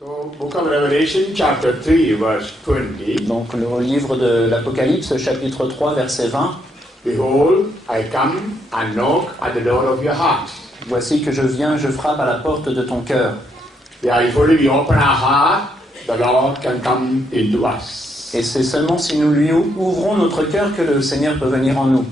So, Book of Revelation, chapter 3, verse 20. Donc le livre de l'Apocalypse, chapitre 3, verset 20. Behold, I come and knock at the door of your heart. Voici que je viens, je frappe à la porte de ton cœur. Yeah, if only we open our heart, the Lord can come into us. Et c'est seulement si nous lui ouvrons notre cœur que le Seigneur peut venir en nous.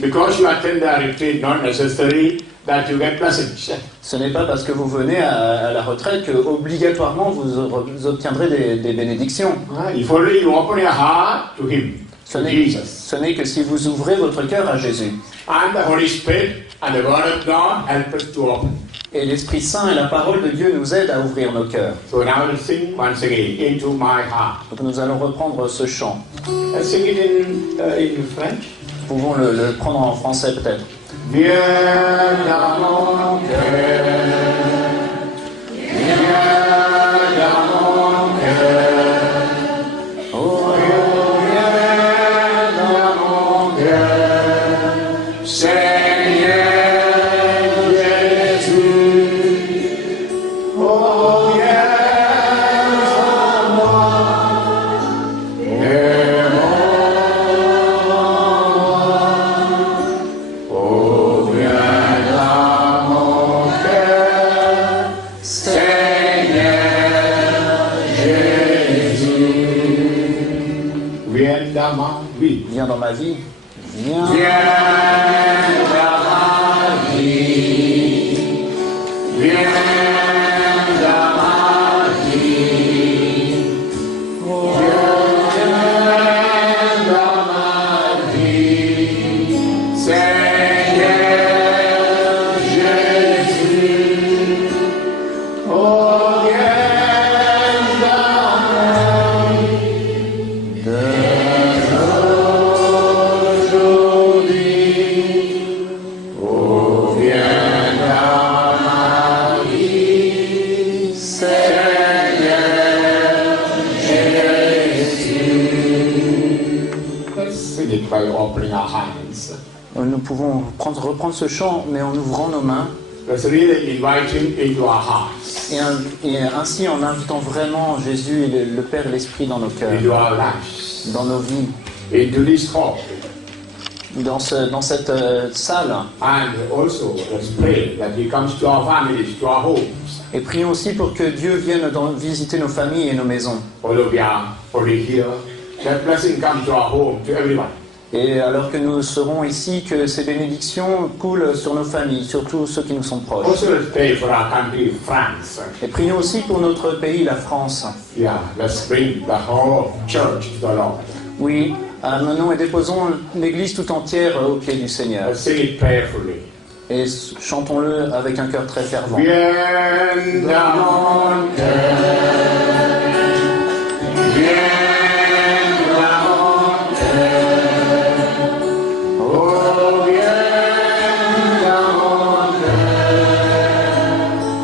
Because you attend the retreat, not necessary that you get blessings. Ce n'est pas parce que vous venez à la retraite que obligatoirement vous obtiendrez des bénédictions. If only you open your heart to Him, Ce to n'est Jesus. que si vous ouvrez votre cœur à Jésus. And the Holy Spirit and the Word of God help us to open. Et l'Esprit Saint et la parole de Dieu nous aident à ouvrir nos cœurs. So now we'll sing once again, Into My Heart. Donc nous allons reprendre ce chant. Let's sing it in French. Nous pouvons le prendre en français peut-être. Viens dans mon cœur, viens dans mon cœur, oh viens dans mon cœur, Seigneur Jésus, oh viens en moi, et oh viens dans mon cœur, Seigneur Jésus. Viens dans ma vie. Viens dans ma vie. Viens. Viens dans ma vie. Viens dans ma vie. Oh, viens dans ma vie. Seigneur Jésus. Oh, viens dans ma vie. Aujourd'hui, oh viens dans ma vie, Seigneur Jésus. Let's sing it by opening our hands. Nous pouvons reprendre ce chant, mais en ouvrant nos mains, Let's really invite Him into our hearts, et ainsi en invitant vraiment Jésus et le Père et l'Esprit dans nos cœurs, into our lives, dans nos vies, into this hall. dans cette salle. And also, let's pray that He comes to our families, to our homes. Et prions aussi pour que Dieu vienne visiter nos familles et nos maisons. Although we are already here, that blessing comes to our home, to everyone. Et alors que nous serons ici, que ces bénédictions coulent sur nos familles, surtout ceux qui nous sont proches. Also, let's pray for our country, France. Et prions aussi pour notre pays, la France. Yeah, let's bring the whole church to the Lord. Oui, amenons et déposons l'Église tout entière aux pieds du Seigneur. Let's sing it prayerfully. Et chantons-le avec un cœur très fervent. Viens dans mon cœur, viens dans mon cœur, oh viens dans mon cœur,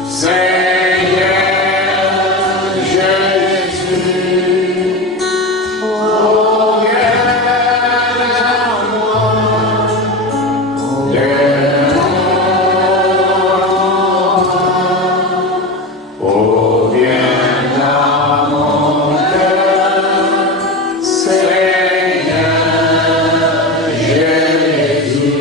Seigneur Jésus, oh viens en moi, oh viens dans mon cœur, Seigneur Jésus.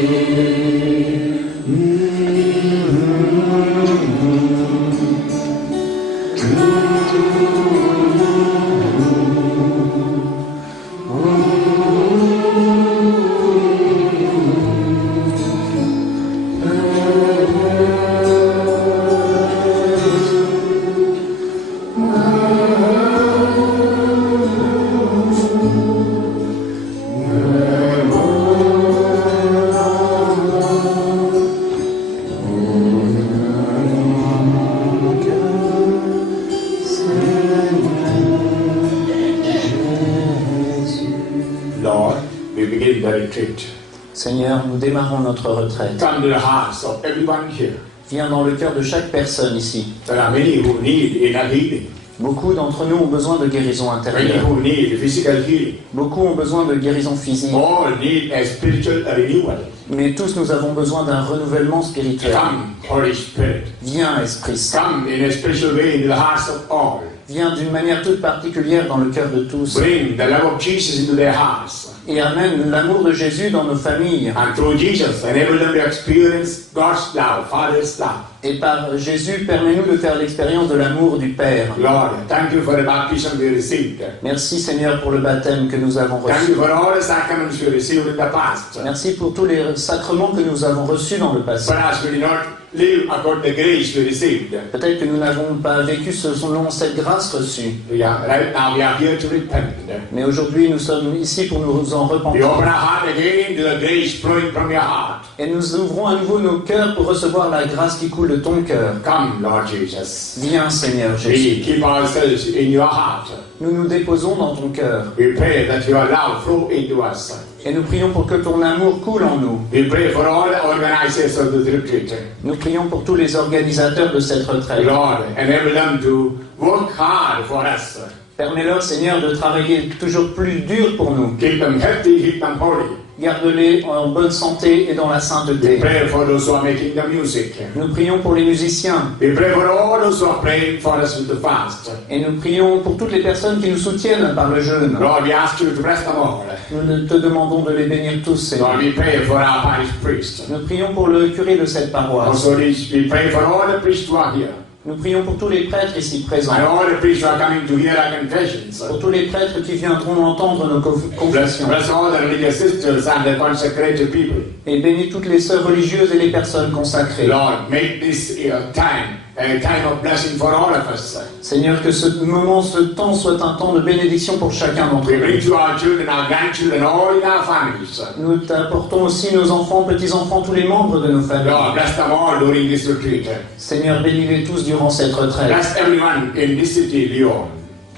Lord, we begin the retreat. Seigneur, nous démarrons notre retraite. Come to the hearts of everyone here. Viens dans le cœur de chaque personne ici. There are many who need inner healing. Beaucoup d'entre nous ont besoin de guérison Many intérieure. who need physical healing. Beaucoup ont besoin de guérison physique. All need a spiritual renewal. Mais tous nous avons besoin d'un renouvellement spirituel. Come, Holy Spirit. Viens, Esprit Saint. Come in a special way into the hearts of all. Viens d'une manière toute particulière dans le cœur de tous. Bring the love of Jesus into their hearts. Et amène l'amour de Jésus dans nos familles. And through Jesus, enable them to experience God's love, Father's love. Et par Jésus, permets-nous de faire l'expérience de l'amour du Père. Lord, thank you for the baptism we received. Merci Seigneur pour le baptême que nous avons Thank reçu. you for all the sacraments we received in the past. Merci pour tous les sacrements que nous avons reçus dans le passé. Perhaps we did not live according to the grace we received. Peut-être que nous n'avons pas vécu selon cette grâce reçue. Right now we are here to repent. Mais aujourd'hui, nous sommes ici pour nous en We repentir. open our heart again to the grace flowing from your heart. Et nous ouvrons à nouveau nos cœurs pour recevoir la grâce qui coule de ton cœur. Come, Lord Jesus. Viens Seigneur Jésus. We keep ourselves in your heart. Nous nous déposons dans ton cœur. We pray that your love flow into us. Et nous prions pour que ton amour coule en nous. We pray for all the organizers of this retreat. Nous prions pour tous les organisateurs de cette retraite. Lord, enable them to work hard for us. Permets-leur, Seigneur, de travailler toujours plus dur pour nous. Keep them healthy, keep them holy. Garde-les en bonne santé et dans la sainteté. We pray for those who are making the music. Nous prions pour les musiciens. We pray for all those who are praying for us with the fast. Et nous prions pour toutes les personnes qui nous soutiennent par le jeûne. Lord, we ask you to bless them all. Nous te demandons de les bénir tous, Seigneur. Lord, we pray for our parish priest. Nous prions pour le curé de cette paroisse. Also, we pray for all the priests who are here. Nous prions pour tous les prêtres ici présents. And all the priests who are coming to hear our confessions. Pour tous les prêtres qui viendront entendre nos Bless, confessions. bless all the religious sisters and the consecrated people. Et bénis toutes les sœurs religieuses et les personnes consacrées. Lord, make this time a time of blessing for all of us. Seigneur, que ce moment, ce temps soit un temps de bénédiction pour chacun d'entre We bring nous. to our children, our grandchildren, all in our families. Nous t'apportons aussi nos enfants, petits-enfants, tous les membres de nos familles. Lord, bless them all during this retreat. Seigneur, bénis-les tous durant cette retraite. Bless everyone in this city, Lyon.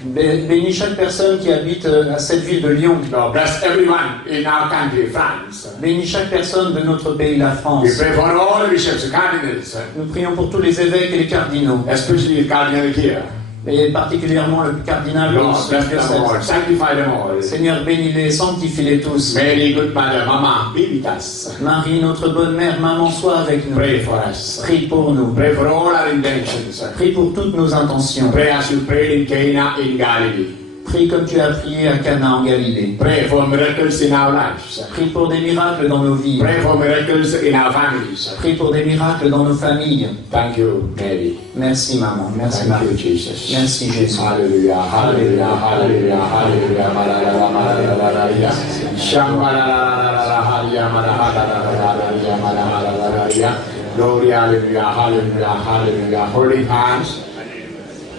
Bénis chaque personne qui habite à cette ville de Lyon. Lord, bless everyone in our country, France. Bénis chaque personne de notre pays, la We France. pray for all the bishops, cardinals, Nous prions pour tous les évêques et les cardinaux, especially the cardinal here. et particulièrement le cardinal Lord, du bless them all, diocèse. sanctify them all. Seigneur, bénis-les, sanctifie-les tous. Mary, good mother, Mama, be with us. Marie, notre bonne mère, maman, sois avec nous. Pray for us. Prie pour nous. Pray for all our intentions. Prie pour toutes nos intentions. Pray as you prayed in Cana in Galilee. Prie comme tu as prié à Cana en Galilée. Pray for miracles in our lives. Prie pour des miracles dans nos vies. Pray for miracles in our families. Prie pour des miracles dans nos familles. Thank you, Mary. Merci maman, merci Thank Marie. you, Jesus. Merci Jésus. Hallelujah, hallelujah, hallelujah, hallelujah, hallelujah, hallelujah. Shambhala, hallelujah, hallelujah, hallelujah. Glory, hallelujah, hallelujah, hallelujah. Holding hands.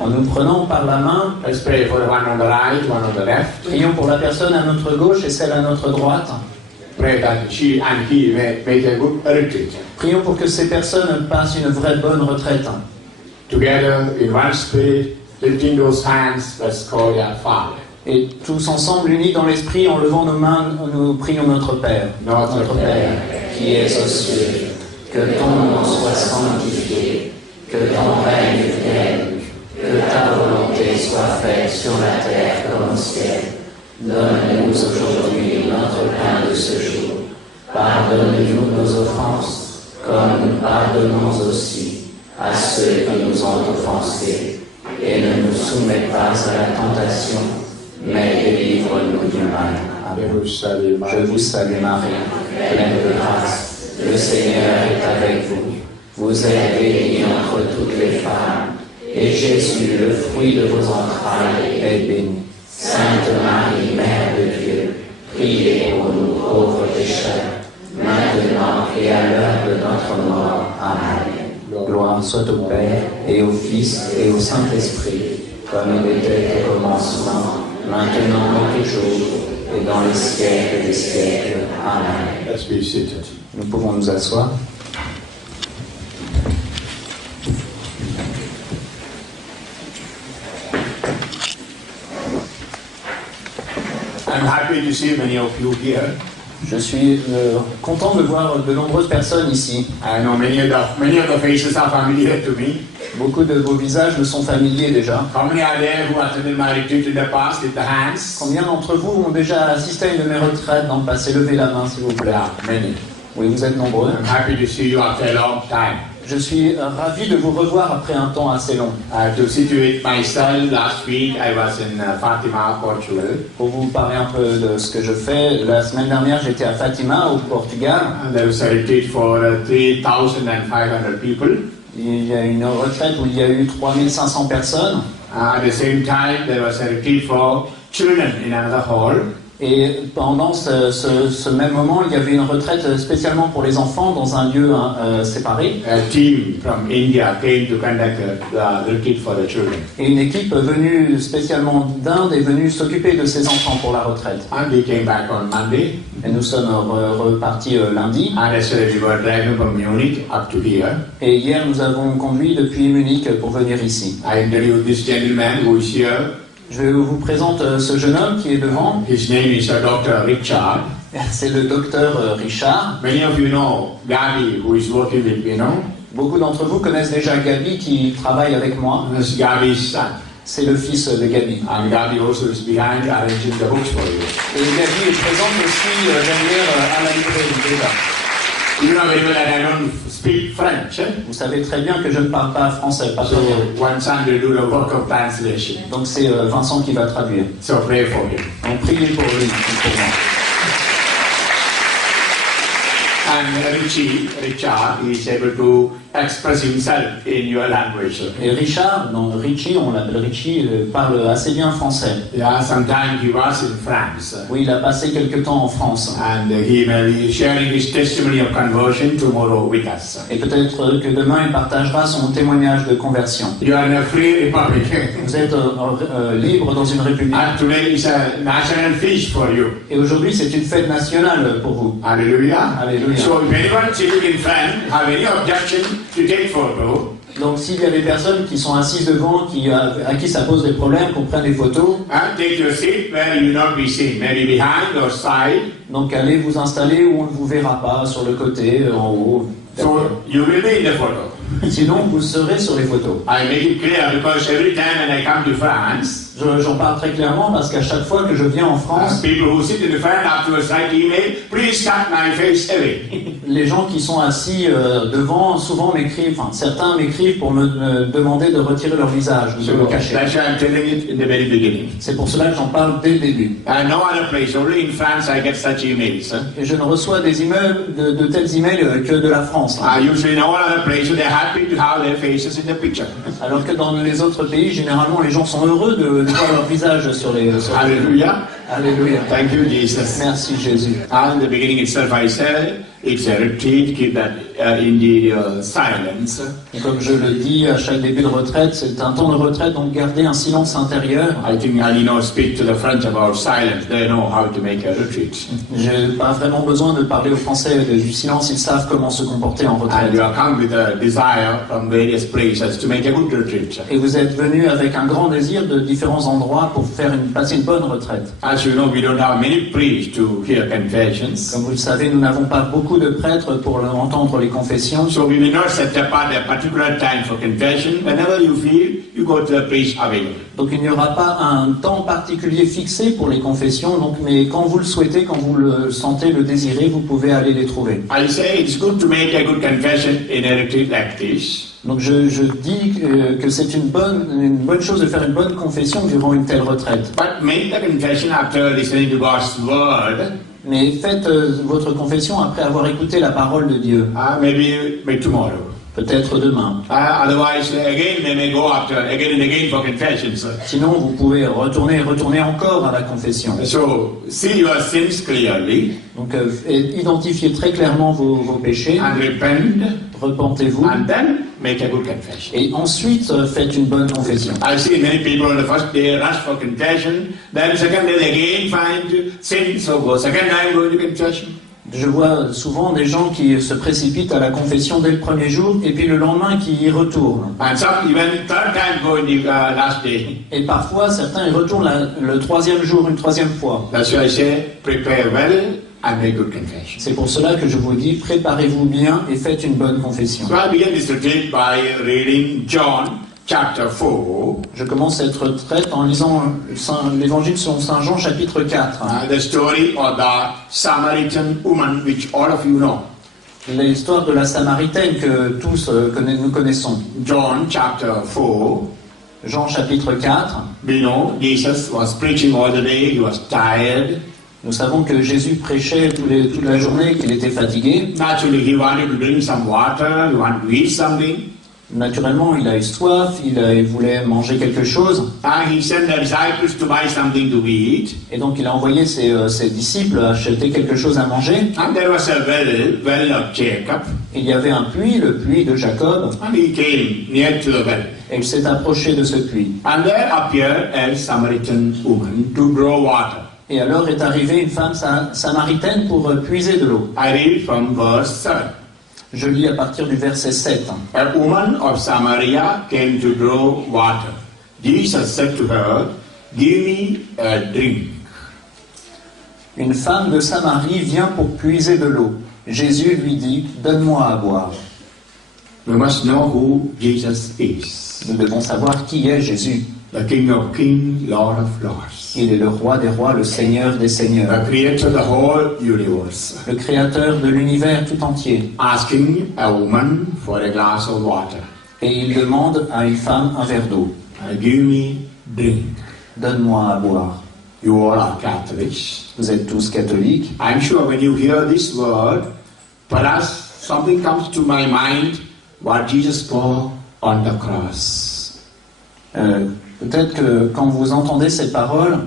En nous prenant par la main, Let's pray for the one on the right, one on the left. prions pour la personne à notre gauche et celle à notre droite. Pray that she and he may make a good retreat. Prions pour que ces personnes passent une vraie bonne retraite. Together in one spirit, lifting those hands, let's call your Father. Et tous ensemble, unis dans l'esprit, en levant nos mains, nous prions notre Père. Notre Père, qui es aux cieux, que ton nom soit sanctifié, que ton règne vienne, que ta volonté soit faite sur la terre comme au ciel. Donne-nous aujourd'hui notre pain de ce jour. Pardonne-nous nos offenses, comme nous pardonnons aussi à ceux qui nous ont offensés. Et ne nous soumets pas à la tentation, mais délivre-nous du mal. Amen. Je vous salue Marie, pleine de grâce. Le Seigneur est avec vous. Vous êtes bénie entre toutes les femmes. Et Jésus, le fruit de vos entrailles, est béni. Sainte Marie, Mère de Dieu, priez pour nous pauvres pécheurs, maintenant et à l'heure de notre mort. Amen. Gloire soit au Père, et au Fils, et au Saint-Esprit, comme il était au commencement, maintenant et toujours, et dans les siècles des siècles. Amen. Let's be seated. Nous pouvons nous asseoir. I'm happy to see many of you here. Je suis content de voir de nombreuses personnes ici. I know many of the faces are familiar to me. Beaucoup de vos visages me sont familiers déjà. How many are there who attended my retreat in the past with the hands? Combien d'entre vous ont déjà assisté à une de mes retraites dans le passé? Levez la main, s'il vous plaît. Yeah, many. Oui, vous êtes nombreux. I'm happy to see you after a long time. Je suis ravi de vous revoir après un temps assez long. To situate myself, last week I was in Fatima, Portugal. Pour vous parler un peu de ce que je fais, la semaine dernière j'étais à Fatima, au Portugal. And there was a retreat for 3,500 people. Il y a une retraite où il y a eu 3500 personnes. At the same time, there was a retreat for children in another hall. Et pendant ce même moment, il y avait une retraite spécialement pour les enfants dans un lieu séparé. A team from India came to conduct the retreat for the children. Et une équipe venue spécialement d'Inde est venue s'occuper de ces enfants pour la retraite. And we came back on Monday. Et nous sommes repartis lundi. And yesterday we were driving from Munich up to here. Et hier, nous avons conduit depuis Munich pour venir ici. I introduced this gentleman who is here. Je vous présente ce jeune homme qui est devant. His name is Dr. Richard. C'est le docteur Richard. Many of you know Gabi, who is working with me now. Beaucoup d'entre vous connaissent déjà Gabi qui travaille avec moi. This is Gabi's son. C'est le fils de Gabi. And Gabi also is behind arranging the books for you. Et Gabi est présente aussi derrière à la librairie déjà. You know very well that I don't speak French. Vous savez très bien que je ne parle pas français, pas So très bien. one son will do the work of translation. Donc c'est Vincent qui va traduire. So pray for him. Donc priez pour lui, pour moi. And Richard is able to express himself in your language. Et Richard, donc Richie, on l'appelle Richie, parle assez bien français. Yeah, sometime he was in France. Oui, il a passé quelque temps en France. And he may be sharing his testimony of conversion tomorrow with us. Et peut-être que demain il partagera son témoignage de conversion. You are in a free republic. Vous êtes libre dans une république. And today is a national feast for you. Et aujourd'hui c'est une fête nationale pour vous. Hallelujah. Alléluia. So if anyone sitting in front have any objection to take photo, Donc s'il y a des personnes qui sont assises devant, à qui ça pose des problèmes, qu'on prenne des photos, take your seat where you will not be seen, maybe behind or side. donc allez vous installer où on ne vous verra pas, sur le côté, en haut. So you will be in the photo. Sinon vous serez sur les photos. I make it clear because every time when I come to France, J'en parle très clairement parce qu'à chaque fois que je viens en France, people who sit in the front afterwards write email, please cut my face away. les gens qui sont assis devant souvent m'écrivent, enfin certains m'écrivent pour me demander de retirer leur visage, de me cacher. That's why I'm telling it in the very beginning. C'est pour cela que j'en parle dès le début. And no other place, only in France I get such emails. Et je ne reçois des emails, de tels emails que de la France. Usually in all other places they're happy to have their faces in the picture. Alors que dans les autres pays, généralement les gens sont heureux de voir leur visage sur les... Hallelujah. Alléluia. Thank you, Jesus. Merci Jésus. And in the beginning itself I said, it's a retreat, keep that in the silence. Et comme je le dis à chaque début de retraite, c'est un temps de retraite, donc gardez un silence intérieur. I think I need not speak to the French about silence. They know how to make a retreat. J'ai pas vraiment besoin de parler aux Français du silence, ils savent comment se comporter en retraite. And you are come with a desire from various places to make a good retreat. Et vous êtes venus avec un grand désir de différents endroits pour passer une bonne retraite. As you know, we don't have many priests to hear confessions. Comme vous le savez, nous n'avons pas beaucoup de prêtres pour entendre les confessions. So we will not set apart a particular time for confession. Whenever you feel, you go to the priest available. Donc il n'y aura pas un temps particulier fixé pour les confessions, donc, mais quand vous le souhaitez, quand vous le sentez, le désirez, vous pouvez aller les trouver. I say it's good to make a good confession in a retreat like this. Donc je dis que c'est une bonne chose de faire une bonne confession durant une telle retraite. But make the confession after listening to God's word. Mais faites votre confession après avoir écouté la parole de Dieu. Maybe tomorrow. Peut-être demain. Otherwise, again, they may go after again and again for confessions. Sinon, vous pouvez retourner encore à la confession. So, see your sins clearly. Donc, identifiez très clairement vos péchés. And repent. Repentez-vous. And then make a good confession. Et ensuite, faites une bonne confession. I've seen many people on the first day rush for confession. Then second day they again find sin, so go second time go to confession. Je vois souvent des gens qui se précipitent à la confession dès le premier jour et puis le lendemain qui y retournent. And some even third time go in the last day. Et parfois certains y retournent le troisième jour, une troisième fois. That's why I say prepare well and make good confession. C'est pour cela que je vous dis, préparez-vous bien et faites une bonne confession. So I begin this retreat by reading John chapter 4. Je commence cette retraite en lisant l'évangile selon Saint Jean chapitre 4. The story of the Samaritan woman which all of you know. L'histoire de la Samaritaine que tous nous connaissons. John chapter 4. Jean chapitre 4. We know Jesus was preaching all the day, he was tired. Nous savons que Jésus prêchait toute la journée, qu'il était fatigué. Naturally, he wanted to drink some water, he wanted to eat something. Naturellement, il a eu soif, il voulait manger quelque chose. And he sent the disciples to buy something to eat. Et donc il a envoyé ses disciples acheter quelque chose à manger. And there was a well of Jacob. Il y avait un puits, le puits de Jacob. And he came near to the well. Et il s'est approché de ce puits. And there appeared a Samaritan woman to draw water. Et alors est arrivée une femme samaritaine pour puiser de l'eau. I read from verse 7. Je lis à partir du verset 7. A woman of Samaria came to draw water. Jesus said to her, "Give me a drink." Une femme de Samarie vient pour puiser de l'eau. Jésus lui dit, donne-moi à boire. We must know who Jesus is. Nous devons savoir qui est Jésus. The King of Kings, Lord of Lords. Il est le roi des rois, le seigneur des seigneurs. The creator of the whole universe. Le créateur de l'univers tout entier. Asking a woman for a glass of water. Et il demande à une femme un verre d'eau. Give me drink. Donne-moi à boire. You all are Catholics. Vous êtes tous catholiques. I'm sure when you hear this word, perhaps something comes to my mind what Jesus spoke on the cross. Peut-être que quand vous entendez ces paroles,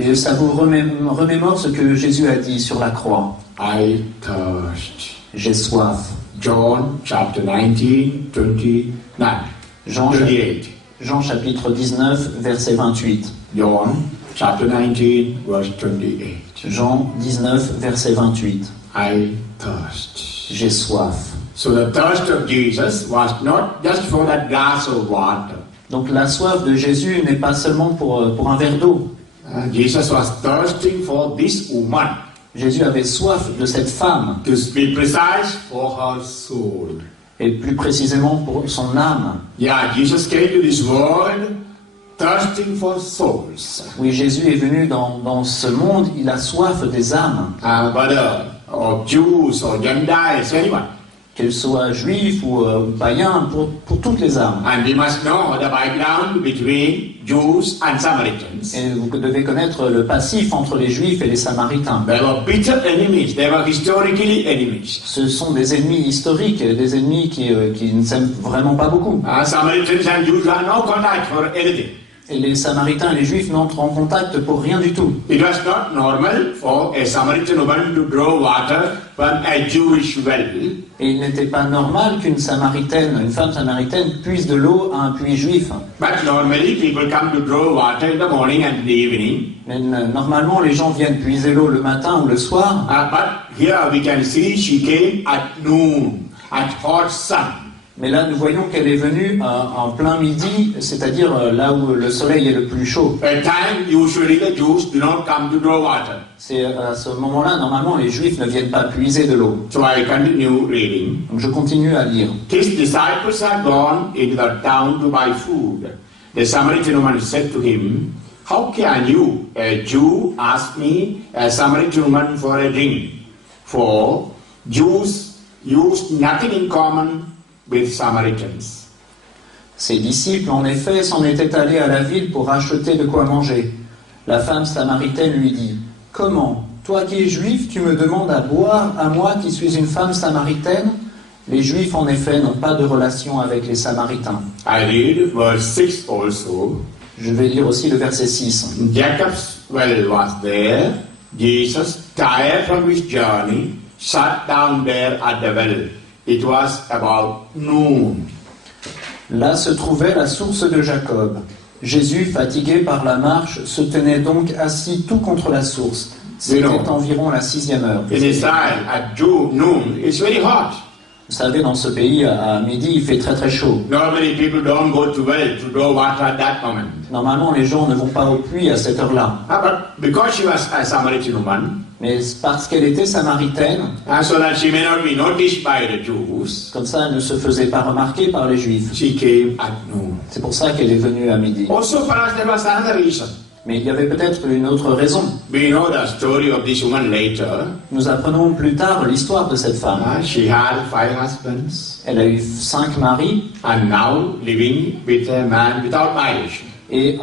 et ça vous remémore ce que Jésus a dit sur la croix. I thirst. J'ai soif. John chapter 19, 29. Jean chapitre 19, verset 28. John chapter 19, verse 28. Jean 19, verset 28. I thirst. J'ai soif. So the thirst of Jesus was not just for that glass of water. Donc la soif de Jésus n'est pas seulement pour un verre d'eau. Jesus was thirsting for this woman. Jésus avait soif de cette femme. To be precise, for her soul. Et plus précisément pour son âme. Yeah, Jesus came to this world thirsting for souls. Oui, Jésus est venu dans ce monde, il a soif des âmes. Whether of Jews or Gentiles, anyone. Qu'elles soient juifs ou païens, pour toutes les âmes. And we must know the background between Jews and Samaritans. Et vous devez connaître le passif entre les juifs et les samaritains. They were bitter enemies. They were historically enemies. Ce sont des ennemis historiques, des ennemis qui ne s'aiment vraiment pas beaucoup. Samaritans and Jews had no contact for anything. Et les Samaritains et les Juifs n'entrent en contact pour rien du tout. It was not normal for a Samaritan woman to draw water from a Jewish well. Et il n'était pas normal qu'une femme samaritaine puise de l'eau à un puits juif. But normally people come to draw water in the morning and in the evening. Mais normalement, les gens viennent puiser l'eau le matin ou le soir. But here we can see she came at noon, at hot sun. Mais là, nous voyons qu'elle est venue en plein midi, c'est-à-dire là où le soleil est le plus chaud. A time usually the Jews do not come to draw water. C'est à ce moment-là, normalement, les Juifs ne viennent pas puiser de l'eau. So I continue reading. Donc je continue à lire. His disciples had gone into the town to buy food. The Samaritan woman said to him, "How can you, a Jew, ask me, a Samaritan woman, for a drink? For Jews used nothing in common with Samaritans." Ses disciples, en effet, s'en étaient allés à la ville pour acheter de quoi manger. La femme samaritaine lui dit, « Comment, toi qui es juif, tu me demandes à boire, à moi qui suis une femme samaritaine ?» Les Juifs, en effet, n'ont pas de relation avec les Samaritains. I read verse 6 also. Je vais lire aussi le verset 6. Jacob's well was there. Jesus, tired from his journey, sat down there at the well. It was about noon. Là se trouvait la source de Jacob. Jésus, fatigué par la marche, se tenait donc assis tout contre la source. C'était environ la 6e heure. In Israel, at noon, it's very hot. Vous savez, dans ce pays, à midi, il fait très très chaud. Normally, people don't go to well to draw water at that moment. Normalement, les gens ne vont pas au puits à cette heure-là. But because she was a Samaritan woman, Mais parce qu'elle était samaritaine, so that she may not be noticed by the Jews, comme ça, elle ne se faisait pas remarquer par les Juifs. she came at noon. C'est pour ça qu'elle est venue à midi. Also, perhaps there was another reason. Mais il y avait peut-être une autre raison. We know the story of this woman later. Nous apprenons plus tard l'histoire de cette femme. She had 5 husbands Elle a eu 5 maris and now living with a man without marriage. et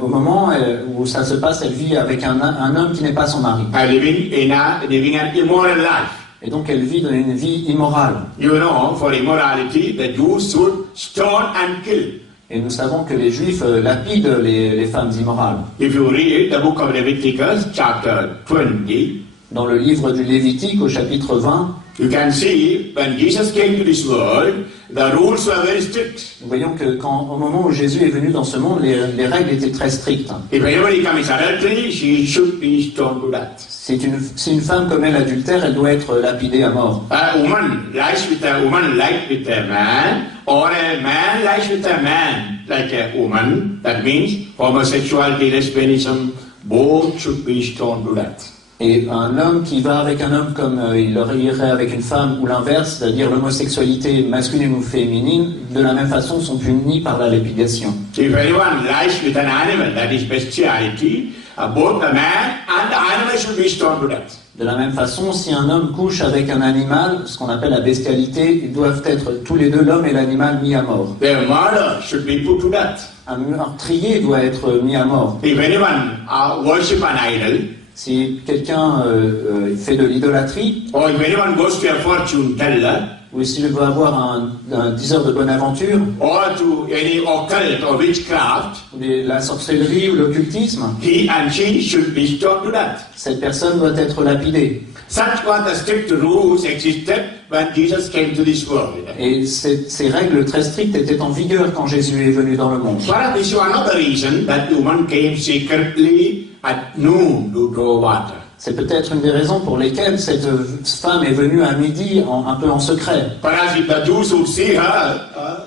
au moment où ça se passe, elle vit avec un homme qui n'est pas son mari. Living an immoral life. Et donc elle vit dans une vie immorale. You know, for immorality, the Jews should stone and kill. Et nous savons que les Juifs lapident les femmes immorales. If you read the book of Leviticus, chapter 20, Dans le livre du Lévitique, au chapitre 20, you can see when Jesus came to this world, the rules were very strict. nous voyons que au moment où Jésus est venu dans ce monde, les règles étaient très strictes. If anybody commits adultery, she should be stoned to death. Si une femme commet l'adultère, elle doit être lapidée à mort. A woman lies with a woman like with a man, or a man lies with a man like a woman. That means homosexuality, lesbianism, both should be stoned to death. Et un homme qui va avec un homme comme il irait avec une femme ou l'inverse, c'est-à-dire l'homosexualité masculine ou féminine, de la même façon sont punis par la lapidation. If anyone lies with an animal, that is bestiality, both the man and the animal should be stoned to death. De la même façon, si un homme couche avec un animal, ce qu'on appelle la bestialité, ils doivent être tous les deux, l'homme et l'animal, mis à mort. The murder should be put to death. Un meurtrier doit être mis à mort. If anyone worship an idol, Si quelqu'un fait de l'idolâtrie, or if anyone goes to a fortune teller, ou s'il veut avoir un diseur de bonne aventure, or to any occult or witchcraft, la sorcellerie ou l'occultisme, he and she should be stoned to death. cette personne doit être lapidée. Such were the strict rules existed when Jesus came to this world. Et ces règles très strictes étaient en vigueur quand Jésus est venu dans le monde. Perhaps this is another reason that the woman came secretly at noon to draw water. C'est peut-être une des raisons pour lesquelles cette femme est venue à midi un peu en secret. Perhaps if the Jews would see her,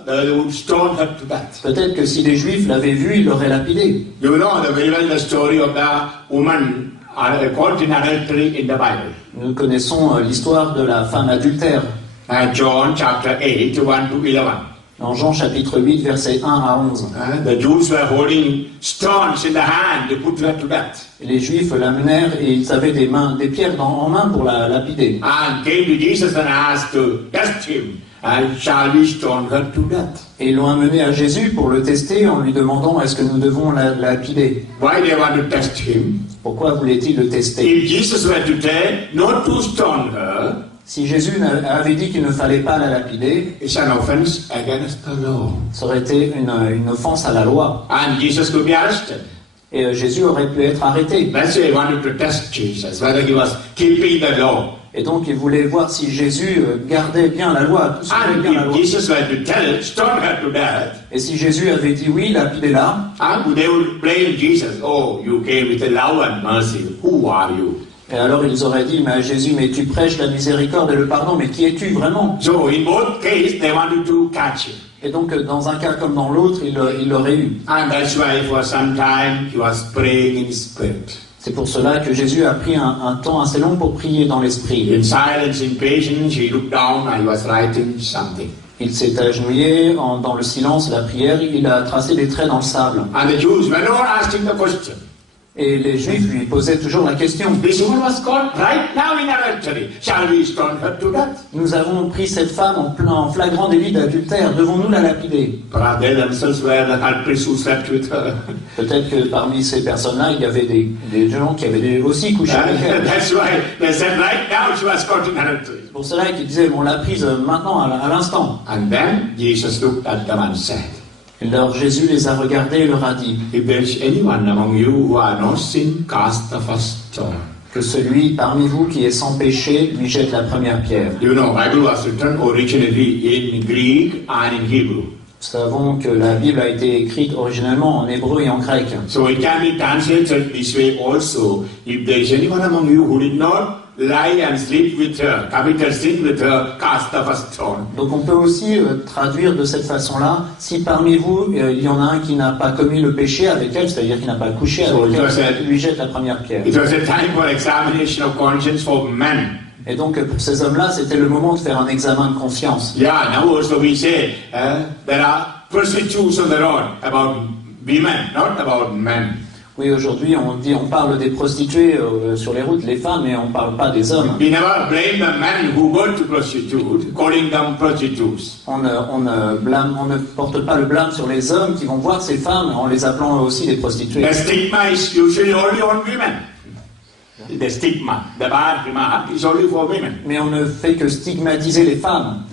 they would stone her to death. Peut-être que si les Juifs l'avaient vue, ils l'auraient lapidée. You know very well the story of the woman caught in adultery in the Bible. Nous connaissons l'histoire de la femme adultère. John chapter 8, 1 to 11. Dans Jean chapitre 8, versets 1 à 11. The Jews were holding stones in the hand to put her to death. Les Juifs l'amenèrent et ils avaient des pierres en main pour la lapider. And came to Jesus and asked to test him, and shall we stone her to death? Et ils l'ont amené à Jésus pour le tester en lui demandant est-ce que nous devons la lapider. Why they want to test him? Pourquoi voulait-il le tester? If Jesus were to tell not to stone her, Si Jésus avait dit qu'il ne fallait pas la lapider, it's an offense against the law. ça aurait été une offense à la loi. And Jesus could be arrested. Et Jésus aurait pu être arrêté. That's why he wanted to test Jesus, whether he was keeping the law. Et donc il voulait voir si Jésus gardait bien la loi, suivait bien la And loi. if Jesus were to tell, stone her to death, Et si Jésus avait dit oui, lapidez-la, and they would blame Jesus. Oh, you came with a love and mercy. Who are you? et alors ils auraient dit mais Jésus, mais tu prêches la miséricorde et le pardon, mais qui es-tu vraiment? So in both cases, they wanted to catch him. Et donc dans un cas comme dans l'autre, il l'aurait eu. And that's why for some time he was praying in spirit. C'est pour cela que Jésus a pris un temps assez long pour prier dans l'esprit. In silence, in patience, he looked down and he was writing something. Il s'est agenouillé dans le silence, la prière, il a tracé des traits dans le sable. And the Jews were not asking the question. Et les Juifs lui posaient toujours la question. This woman was caught right now in adultery. Shall we stone her to death? Nous avons pris cette femme en flagrant délit d'adultère, devons-nous la lapider? Perhaps they themselves were the culprits who slept with her. Peut-être que parmi ces personnes-là, il y avait des gens qui avaient aussi couché avec elle. That's why they said right now she was caught in adultery. C'est pour cela qu'ils disaient, on l'a prise maintenant, à l'instant. And then Jesus looked at them and said, Alors Jésus les a regardés et leur a dit, if there is anyone among you who has no sin, cast the first stone. que celui parmi vous qui est sans péché lui jette la première pierre. You know, Bible was written originally in Greek and in Hebrew. Nous savons que la Bible a été écrite originellement en hébreu et en grec. So it can be translated this way also. If there is anyone among you who did not lie and sleep with her, committed sin with her, cast the first stone. Donc on peut aussi traduire de cette façon-là, si parmi vous, il y en a un qui n'a pas commis le péché avec elle, c'est-à-dire qui n'a pas couché avec elle, lui jette la première pierre. It was a time for examination of conscience for men. Et donc pour ces hommes-là, c'était le moment de faire un examen de conscience. Yeah, now also we say there are prostitutes on the road about women, not about men. Oui, aujourd'hui on parle des prostituées sur les routes, les femmes, mais on ne parle pas des hommes. We never blame the men who go to prostitute, calling them prostitutes. On ne porte pas le blâme sur les hommes qui vont voir ces femmes en les appelant aussi des prostituées. The stigma is usually only on women. The stigma, the bad remark is only for women. Mais on ne fait que stigmatiser les femmes.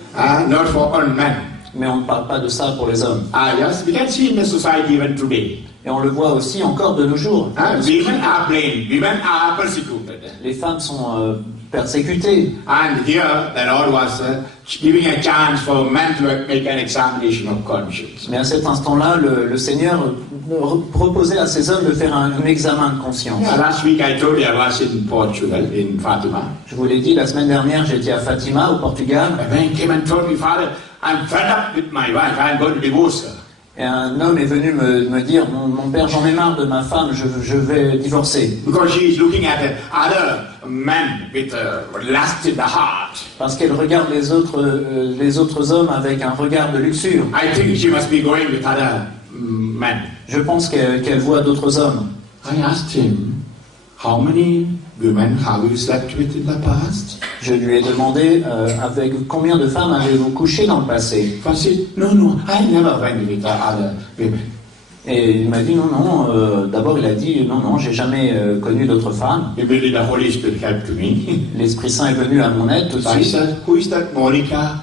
Not for all men. Mais on ne parle pas de ça pour les hommes. Yes, we can see in the society even today. Et on le voit aussi encore de nos jours. Women are blamed, women are persecuted. Les femmes sont persécutées. And here the Lord was giving a chance for men to make an examination of conscience. Mais à cet instant-là, le Seigneur proposait à ces hommes de faire un examen de conscience. Yeah, last week I told you I was in Portugal, in Fatima. Je vous l'ai dit, la semaine dernière, j'étais à Fatima, au Portugal. A man came and told me, Father, I'm fed up with my wife, I'm going to divorce her. Et un homme est venu me dire, mon père, j'en ai marre de ma femme, je vais divorcer. Because she is looking at other men with lust in the heart. Parce qu'elle regarde les autres hommes avec un regard de luxure. I think she must be going with other men. Je pense qu'elle voit d'autres hommes. I asked him, how many women have you slept with in the past? Je lui ai demandé avec combien de femmes avez-vous couché dans le passé? He said, no, I never went with other women. Et il m'a dit non. D'abord il a dit non, j'ai jamais connu d'autres femmes. Immediately the Holy Spirit helped me. L'Esprit Saint est venu à mon aide tout de I suite. said, who is that Monica,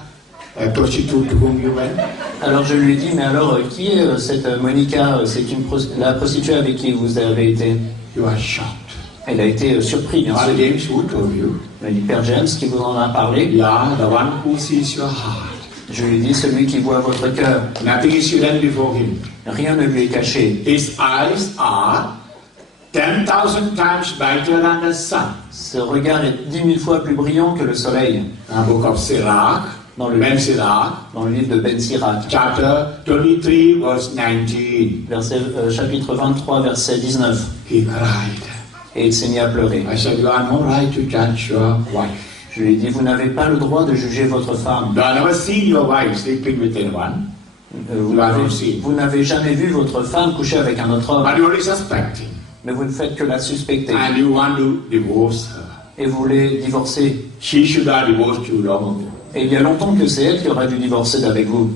a prostitute to whom you went? Alors je lui ai dit, mais alors qui est cette Monica? C'est la prostituée avec qui vous avez été? You are shocked. Elle a été surpris, bien sûr. James, who told you? Il m'a dit, Père James, qui vous en a parlé? Yeah, the one who sees your heart. Je lui ai dit, celui qui voit votre cœur. Nothing is hidden before him. Rien ne lui est caché. His eyes are 10,000 times brighter than the sun. Ce regard est 10 000 fois plus brillant que le soleil. The book of Sirach, Dans le livre de Ben Sirach, chapter 23, verse 19. Chapitre 23, verset 19. He cried. Et il s'est mis à pleurer. I said, you have no right to judge your wife. Je lui ai dit, vous n'avez pas le droit de juger votre femme. You have never seen your wife sleeping with anyone. Vous n'avez jamais vu votre femme coucher avec un autre homme. But you only suspecting. Mais vous ne faites que la suspecter. And you want to divorce her. Et vous voulez divorcer. She should have divorced you long ago. Et il y a longtemps que c'est elle qui aurait dû divorcer d'avec vous.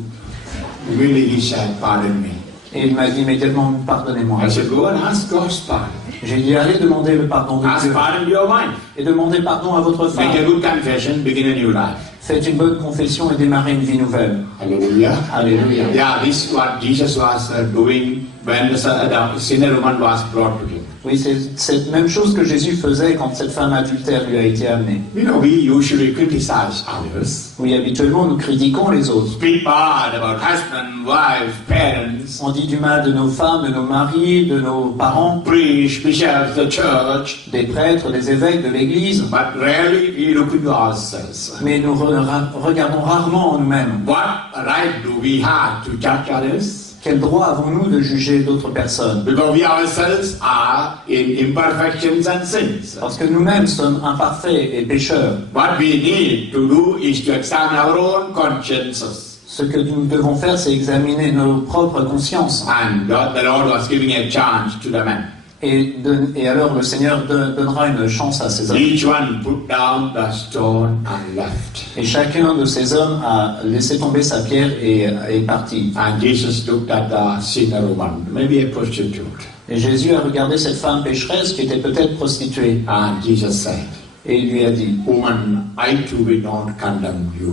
Really, he said, pardon me. Et il m'a dit immédiatement, pardonnez-moi. I said, go and ask God's pardon. J'ai dit, allez demander le pardon de Ask Dieu. pardon to your wife. Et demandez pardon à votre femme. Make a good confession, begin a new life. Faites une bonne confession et démarrez une vie nouvelle. Hallelujah. Alléluia. Yeah, this is what Jesus was doing when the sinner woman was brought to him. Oui, c'est cette même chose que Jésus faisait quand cette femme adultère lui a été amenée. You know, we usually criticize others. Oui, habituellement, nous critiquons les autres. Speak bad about husband, wife, parents, On dit du mal de nos femmes, de nos maris, de nos parents, priests, bishops, the church. des prêtres, des évêques, de l'Église. But rarely we look into ourselves. Mais nous regardons rarement en nous-mêmes. What right do we have to judge others? Quel droit avons-nous de juger d'autres personnes? Because we ourselves are in imperfections and sins. Parce que nous-mêmes sommes imparfaits et pécheurs. What we need to do is to examine our own consciences. Ce que nous devons faire, c'est examiner nos propres consciences. And the Lord was giving a chance to the men. Et alors le Seigneur donnera une chance à ces hommes. Each one put down the stone and left. Et chacun de ces hommes a laissé tomber sa pierre et est parti. And Jesus looked at the sinner woman, maybe a prostitute. Et Jésus a regardé cette femme pécheresse qui était peut-être prostituée. And Jesus said, Et il lui a dit, woman, I too will not condemn you.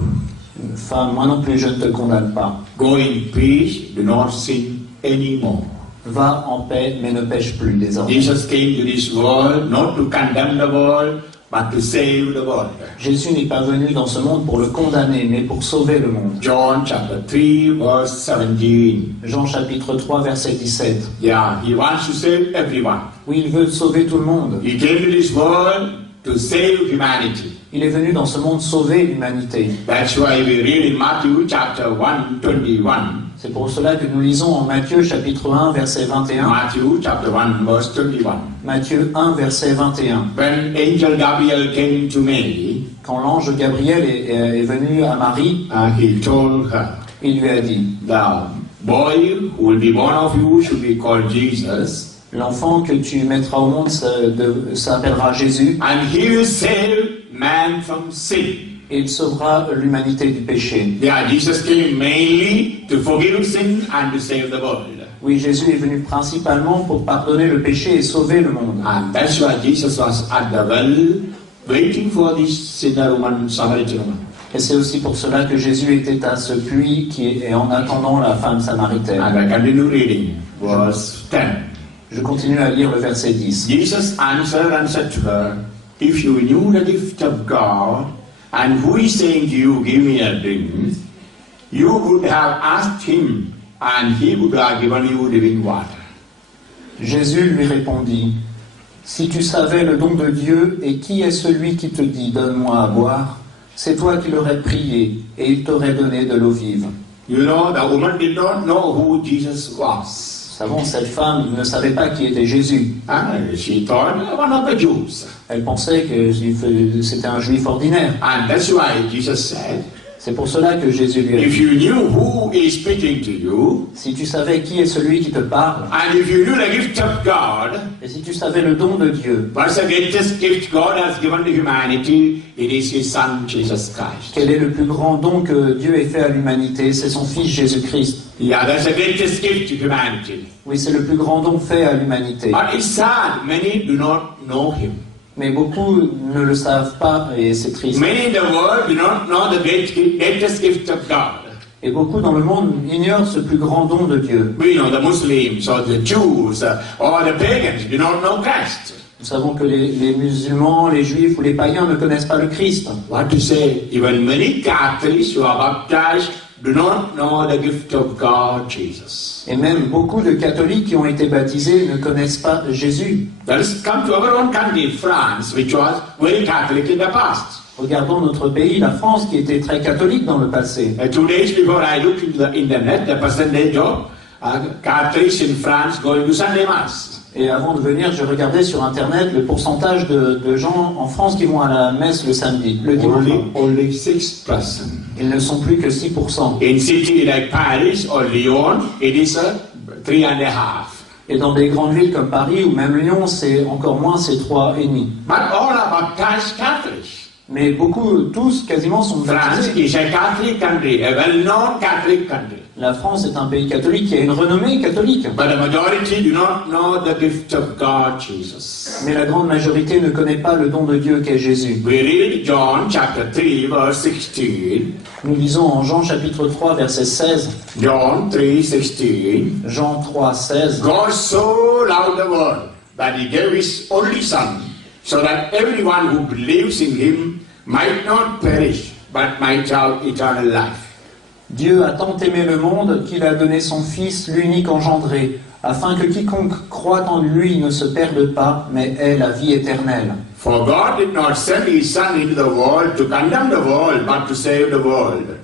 femme, moi non plus je ne te condamne pas. Go in peace, do not sin anymore. Va en paix, mais ne pêche plus désormais. Jesus came to this world not to condemn the world, but to save the world. Jésus n'est pas venu dans ce monde pour le condamner, mais pour sauver le monde. John chapter 3, verse 17. Jean chapitre 3, verset 17. Yeah, he wants to save everyone. Oui, il veut sauver tout le monde. He came to this world to save humanity. Il est venu dans ce monde sauver l'humanité. That's why we read in Matthew chapter 1:21. C'est pour cela que nous lisons en Matthieu chapitre 1 verset 21. Matthew chapter 1 verse 21. Matthieu 1 verset 21. When angel Gabriel came to Mary, Quand l'ange Gabriel est venu à Marie, he told her, il lui a dit, the boy who will be born of you should be called Jesus, l'enfant que tu mettras au monde s'appellera Jésus, and he will save man from sin. et il sauvera l'humanité du péché. Yeah, Jesus came mainly to forgive sin and to save the world. Oui, Jésus est venu principalement pour pardonner le péché et sauver le monde. And that's why Jesus was at the well waiting for this sinner woman, Samaritan woman. Et c'est aussi pour cela que Jésus était à ce puits qui est en attendant la femme samaritaine. And I continue reading verse 10. Je continue à lire le verset 10. Jesus answered and said to her, if you knew the gift of God, and who is saying to you, give me a drink, you would have asked him, and he would have given you living water. Jésus lui répondit, si tu savais le don de Dieu et qui est celui qui te dit donne-moi à boire, c'est toi qui l'aurais prié et il t'aurait donné de l'eau vive. You know, the woman did not know who Jesus was. Nous savons, cette femme ne savait pas qui était Jésus. And she thought one of the Jews. Elle pensait que c'était un juif ordinaire. And that's why Jesus said, C'est pour cela que Jésus lui a if dit, you knew who is speaking to you, si tu savais qui est celui qui te parle, and if you knew the gift of God, et si tu savais le don de Dieu, what's the greatest gift God has given to humanity? It is His Son, Jesus Christ. quel est le plus grand don que Dieu ait fait à l'humanité? C'est son Fils Jésus-Christ. Yeah, that's the greatest gift to humanity. Oui, c'est le plus grand don fait à l'humanité. But it's sad, many do not know Him. Mais beaucoup ne le savent pas et c'est triste. Many in the world do not know the greatest gift of God. Et beaucoup dans le monde ignorent ce plus grand don de Dieu. We know the Muslims or the Jews or the pagans do not know Christ. Nous savons que les musulmans, les juifs ou les païens ne connaissent pas le Christ. What to say? Even many Catholics who are baptized do not know the gift of God, Jesus. Et même beaucoup de catholiques qui ont été baptisés ne connaissent pas Jésus. Let us come to our own country, France, which was very Catholic in the past. Regardons notre pays, la France, qui était très catholique dans le passé. 2 days before I looked into the internet, the percentage of Catholics in France going to Sunday Mass. Et avant de venir, je regardais sur Internet le pourcentage de gens en France qui vont à la messe le samedi, le dimanche. Only 6%. Ils ne sont plus que 6%. In cities like Paris or Lyon, it is 3.5%. Et dans des grandes villes comme Paris ou même Lyon, c'est encore moins, c'est 3,5%. But all are baptized Catholics. Mais beaucoup, tous, quasiment sont France baptisés. is a Catholic country, a well-known Catholic country. La France est un pays catholique qui a une renommée catholique. But the majority do not know the gift of God, Jesus. Mais la grande majorité ne connaît pas le don de Dieu qu'est Jésus. We read John chapter 3 verse 16. Nous lisons en Jean chapitre 3 verset 16. John 3:16. Jean 3, 16. God so loved the world that He gave His only Son, so that everyone who believes in Him might not perish, but might have eternal life. Dieu a tant aimé le monde qu'il a donné son Fils, l'unique engendré, afin que quiconque croit en lui ne se perde pas, mais ait la vie éternelle. For God did not send His Son into the world to condemn the world, but to save the world.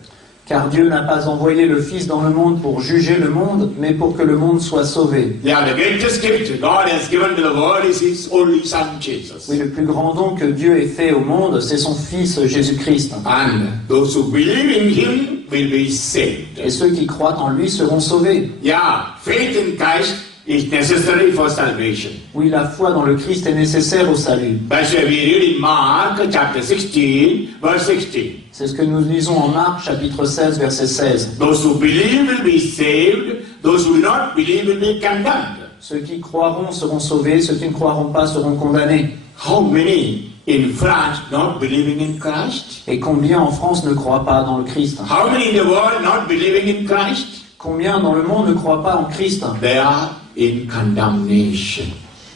Car Dieu n'a pas envoyé le Fils dans le monde pour juger le monde, mais pour que le monde soit sauvé. Yeah, the greatest gift God has given to the world is His only Son, Jesus. Oui, le plus grand don que Dieu ait fait au monde, c'est son Fils Jésus-Christ. And those who believe in Him will be saved. Et ceux qui croient en lui seront sauvés. Yeah, faith in Christ is necessary for salvation. Oui, la foi dans le Christ est nécessaire au salut. That's why we read in Mark chapter 16, verse 16. C'est ce que nous lisons en Marc chapitre 16, verset 16. Those who believe will be saved, those who will not believe will be condemned. Ceux qui croiront seront sauvés, ceux qui ne croiront pas seront condamnés. How many in France not believing in Christ? Et combien en France ne croient pas dans le Christ? How many in the world not believing in Christ? Combien dans le monde ne croient pas en Christ? They are in condemnation.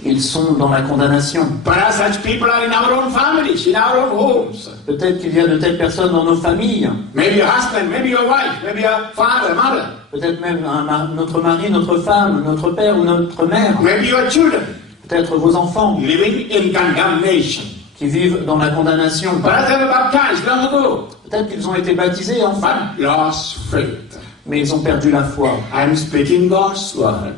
Ils sont dans la condamnation. Perhaps such people are in our own families, in our own homes. Peut-être qu'il y a de telles personnes dans nos familles. Maybe your husband, maybe your wife, maybe your father, mother. Peut-être même notre mari, notre femme, notre père ou notre mère. Maybe your children Peut-être vos enfants living in condemnation. qui vivent dans la condamnation. Perhaps they were baptized long ago, Peut-être qu'ils ont été baptisés enfants, but lost faith. mais ils ont perdu la foi. I'm speaking God's word.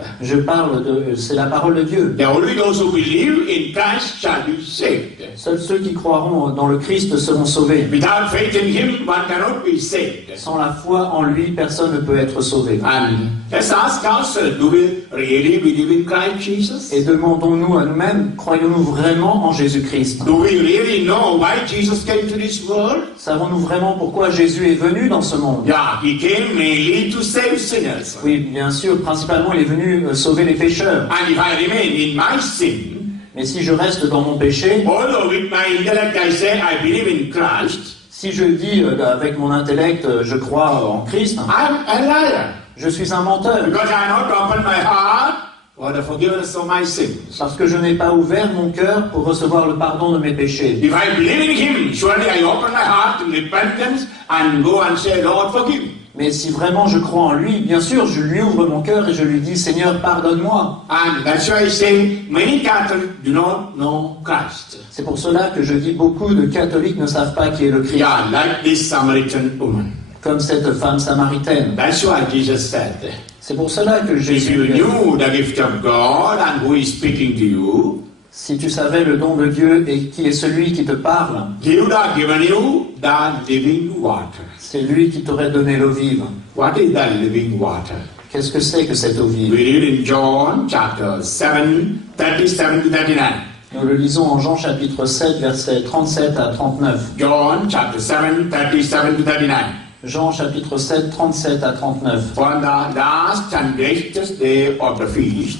C'est la parole de Dieu. The only those who believe in Christ shall be saved. Seuls ceux qui croiront dans le Christ seront sauvés. Without faith in Him, one cannot be saved. Sans la foi en lui, personne ne peut être sauvé. And let's ask ourselves, do we really believe in Christ Jesus? Et demandons-nous à nous-mêmes, croyons-nous vraiment en Jésus-Christ? Do we really know why Jesus came to this world? Savons-nous vraiment pourquoi Jésus est venu dans ce monde? Yeah, He came mainly to save sinners. Oui, bien sûr, principalement il est venu sauver les pécheurs. And if I remain in my sin, Mais si je reste dans mon péché, although with my intellect I say I believe in Christ, si je dis avec mon intellect je crois en Christ, I'm a liar. je suis un menteur. Because I have not opened my heart for the forgiveness of my sins. Parce que je n'ai pas ouvert mon cœur pour recevoir le pardon de mes péchés. If I believe in Him, surely I open my heart to repentance and go and say, Lord, forgive me. Mais si vraiment je crois en lui, bien sûr, je lui ouvre mon cœur et je lui dis, Seigneur, pardonne-moi. And that's why I say many Catholics do not know Christ. C'est pour cela que je dis beaucoup de catholiques ne savent pas qui est le Christ. Yeah, like this Samaritan woman. Comme cette femme samaritaine. That's why Jesus said, C'est pour cela que if Jésus you lui a dit, knew the gift of God and who is speaking to you, si tu savais le don de Dieu et qui est celui qui te parle, He would have given you the living water. c'est lui qui t'aurait donné l'eau vive. What is that living water? Qu'est-ce que c'est que cette eau We vive? read in John chapter 7, 37 to 39. Nous le lisons en Jean chapitre 7, versets 37 à 39. John chapter 7, 37 to 39. Jean chapitre 7, 37 à 39. On the last and greatest day of the feast,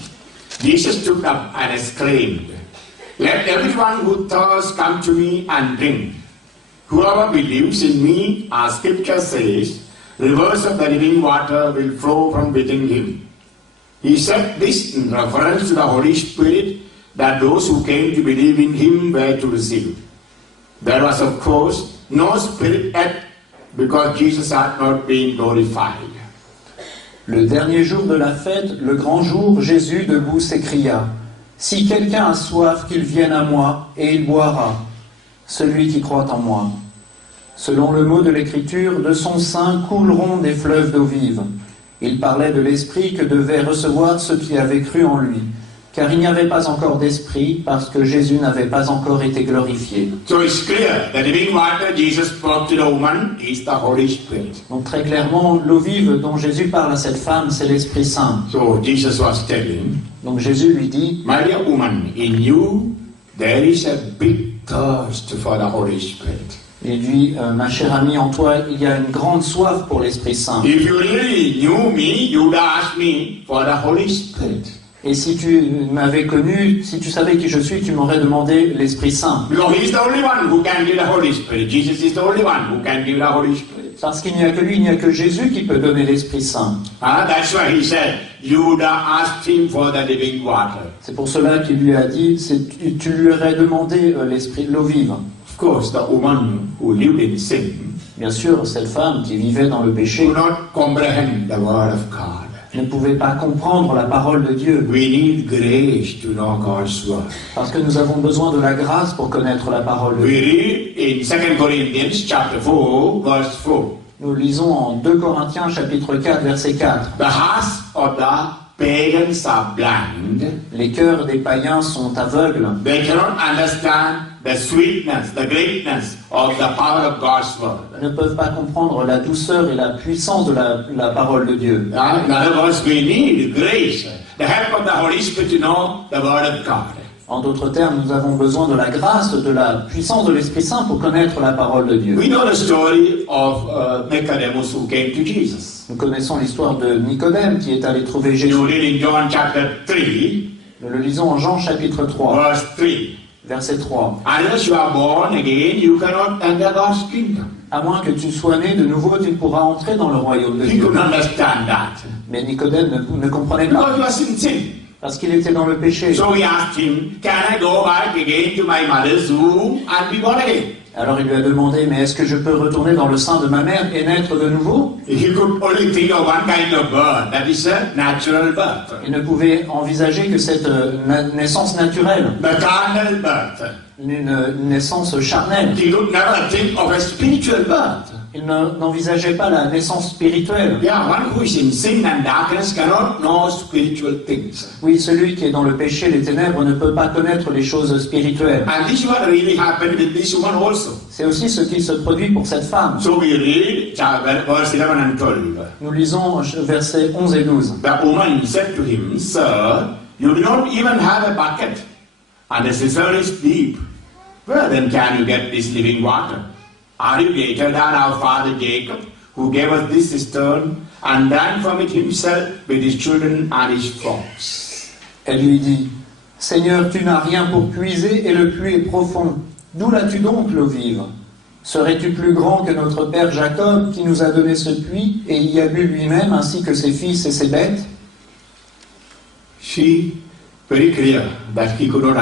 Jesus stood up and exclaimed, Let everyone who thirsts come to me and drink. Whoever believes in me, as Scripture says, rivers of the living water will flow from within him. He said this in reference to the Holy Spirit that those who came to believe in him were to receive. There was, of course, no Spirit yet because Jesus had not been glorified. Le dernier jour de la fête, le grand jour, Jésus debout s'écria, « Si quelqu'un a soif, qu'il vienne à moi, et il boira, celui qui croit en moi. Selon le mot de l'Écriture, de son sein couleront des fleuves d'eau vive. » Il parlait de l'Esprit que devaient recevoir ceux qui avaient cru en lui, car il n'y avait pas encore d'Esprit, parce que Jésus n'avait pas encore été glorifié. So it's clear, the living water Jesus spoke to the woman is the Holy Spirit. Donc très clairement, l'eau vive dont Jésus parle à cette femme, c'est l'Esprit Saint. So Jesus was telling, Donc Jésus lui dit, My dear woman, in you there is a big thirst for the Holy Spirit. il dit, ma chère amie, en toi, il y a une grande soif pour l'Esprit Saint. If you really knew me, you would ask me for the Holy Spirit. Et si tu m'avais connu, si tu savais qui je suis, tu m'aurais demandé l'Esprit Saint. Because he is the only one who can give the Holy Spirit. Jesus is the only one who can give the Holy Spirit. Parce qu'il n'y a que lui, il n'y a que Jésus qui peut donner l'Esprit Saint. That's why he said, you would have asked him for the living water. C'est pour cela qu'il lui a dit, tu lui aurais demandé l'eau vive. Of course, the woman who lived in sin Bien sûr, cette femme qui vivait dans le péché could not comprehend the word of God. ne pouvait pas comprendre la parole de Dieu. We need grace to know God's word. Parce que nous avons besoin de la grâce pour connaître la parole de We Dieu. read in 2 Corinthians chapter 4, verse 4. Nous lisons en 2 Corinthiens chapitre 4, verset 4. The hearts of the pagans are blind. Les cœurs des païens sont aveugles. They cannot understand the sweetness, the greatness of the power of God's word. Ne peuvent pas comprendre la douceur et la puissance de la parole de Dieu. In other words, we need grace, the help of the Holy Spirit to know the word of God. En d'autres termes, nous avons besoin de la grâce, de la puissance de l'Esprit Saint pour connaître la parole de Dieu. We know the story of Nicodemus who came to Jesus. Nous connaissons l'histoire de Nicodème qui est allé trouver Jésus. You read in John chapter 3, Nous le lisons en Jean chapitre 3, verse 3. verset 3. Unless you are born again, you cannot enter God's kingdom. À moins que tu sois né de nouveau, tu ne pourras entrer dans le royaume de He Dieu. couldn't understand that Mais Nicodème ne comprenait pas, because he was in sin. parce qu'il était dans le péché. So he asked him, can I go back again to my mother's womb and be born again? Alors il lui a demandé, mais est-ce que je peux retourner dans le sein de ma mère et naître de nouveau? He could only think of one kind of birth, that is a natural birth. Il ne pouvait envisager que cette naissance naturelle, The carnal birth. une naissance charnelle. He could never think of a spiritual birth. Il n'envisageait pas la naissance spirituelle. Yeah, one who is in sin and darkness cannot know spiritual things. Oui, celui qui est dans le péché, les ténèbres, ne peut pas connaître les choses spirituelles. And this is what really happened with this woman also. C'est aussi ce qui se produit pour cette femme. So we read verse 11 and 12. Nous lisons versets 11 et 12. The woman said to him, Sir, you do not even have a bucket, and the cistern is deep. Where then can you get this living water? Are you greater than our father Jacob, who gave us this cistern, and drank from it himself with his children and his flocks? Elle lui dit, Seigneur, tu n'as rien pour puiser et le puits est profond. D'où l'as-tu donc l'eau vive? Serais-tu plus grand que notre père Jacob, qui nous a donné ce puits et y a bu lui-même, ainsi que ses fils et ses bêtes? She, very clear that she could not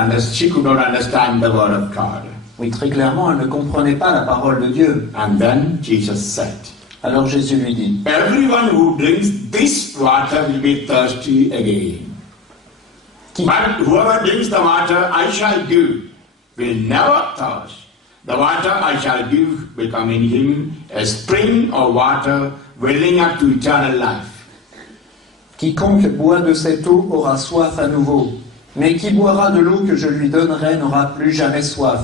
understand the word of God. Oui, très clairement, elle ne comprenait pas la parole de Dieu. And then Jesus said, Alors Jésus lui dit, Everyone who drinks this water will be thirsty again. But whoever drinks the water I shall give will never thirst. The water I shall give will come in him a spring of water welling up to eternal life. Quiconque boit de cette eau aura soif à nouveau, mais qui boira de l'eau que je lui donnerai n'aura plus jamais soif.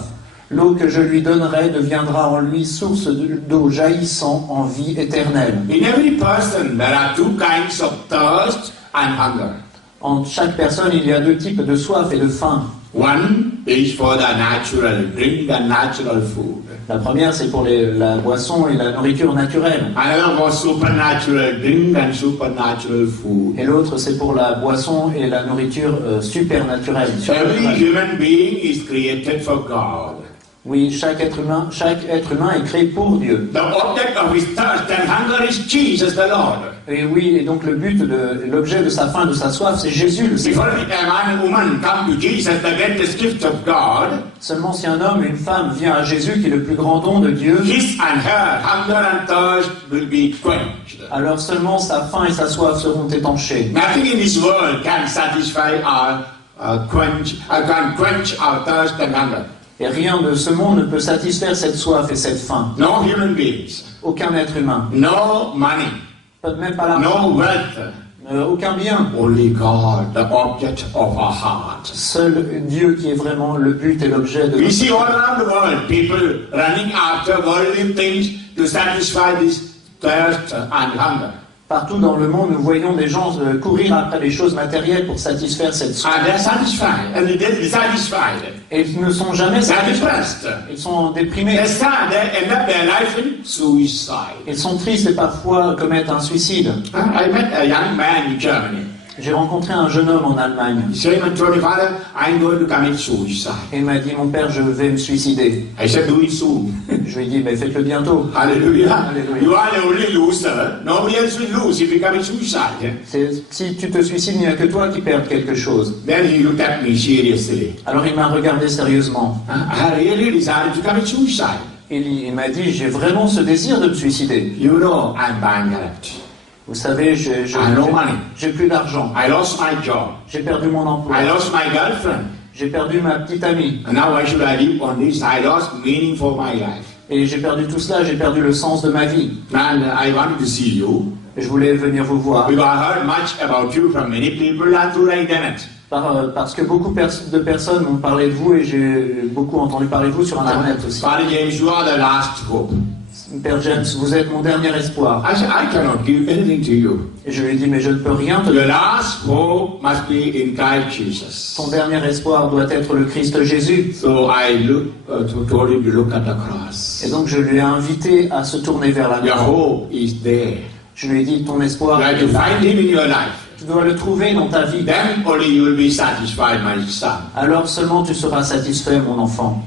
L'eau que je lui donnerai deviendra en lui source d'eau jaillissant en vie éternelle. In every person there are two kinds of thirst and hunger. En chaque personne, il y a deux types de soif et de faim. One is for the natural drink and natural food. La première, c'est pour la boisson et la nourriture naturelle. Another for supernatural drink and supernatural food. Et l'autre, c'est pour la boisson et la nourriture supernaturelle. Every human being is created for God. Oui, chaque être humain est créé pour Dieu. The object of his thirst and hunger is Jesus the Lord. Et oui, et donc l'objet de sa faim, de sa soif, c'est Jésus le Seigneur. Before a man and woman come to Jesus, the greatest gift of God, Seulement si un homme et une femme viennent à Jésus, qui est le plus grand don de Dieu, his and her hunger and thirst will be quenched. alors seulement sa faim et sa soif seront étanchées. Nothing in this world can satisfy can quench our thirst and hunger. Et rien de ce monde ne peut satisfaire cette soif et cette faim. No human beings, Aucun être humain, no money, même pas l'argent, no wealth. aucun bien. Only God, the object of our heart. Seul Dieu qui est vraiment le but et l'objet de We notre see all around the world people running after worldly things to satisfy this thirst and hunger. Partout dans le monde, nous voyons des gens courir après les choses matérielles pour satisfaire cette soif. And they're satisfied, and they're dissatisfied. Et ils ne sont jamais They're satisfaits. depressed. Ils sont déprimés. They're sad. They end up their life in suicide. Ils sont tristes et parfois commettent un suicide. I met a young man in Germany. J'ai rencontré un jeune homme en Allemagne. He came and told me, Father, I'm going to commit suicide. Et il m'a dit, mon père, je vais me suicider. I said, do it soon. Je lui ai dit, mais faites-le bientôt. Hallelujah. Hallelujah. You are the only loser. Nobody else will lose if you commit suicide. Si tu te suicides, il n'y a que toi qui perds quelque chose. Then he looked at me seriously. Alors il m'a regardé sérieusement. I really decided to commit suicide. Il m'a dit, j'ai vraiment ce désir de me suicider. You know, I'm bankrupt. Vous savez, j'ai plus d'argent. I lost my job. J'ai perdu mon emploi. I lost my girlfriend. J'ai perdu ma petite amie. And now why should I live on this? I lost meaning for my life. Et j'ai perdu tout cela, j'ai perdu le sens de ma vie. And I wanted to see you. Et je voulais venir vous voir. Because I heard much about you from many people and through the internet. Parce que beaucoup de personnes m'ont parlé de vous et j'ai beaucoup entendu parler de vous sur Internet aussi. Father James, you are the last hope. Père James, vous êtes mon dernier espoir. I said, I cannot give anything to you. Et je lui ai dit, mais je ne peux rien te Your donner. last hope must be in Christ Jesus. Ton dernier espoir doit être le Christ Jésus. So I told him to look at the cross. Et donc je lui ai invité à se tourner vers la Your croix. hope is there. Je lui ai dit, ton espoir, You have to find him in your life. tu dois le trouver dans ta vie. Then only you will be satisfied, my son. Alors seulement tu seras satisfait, mon enfant.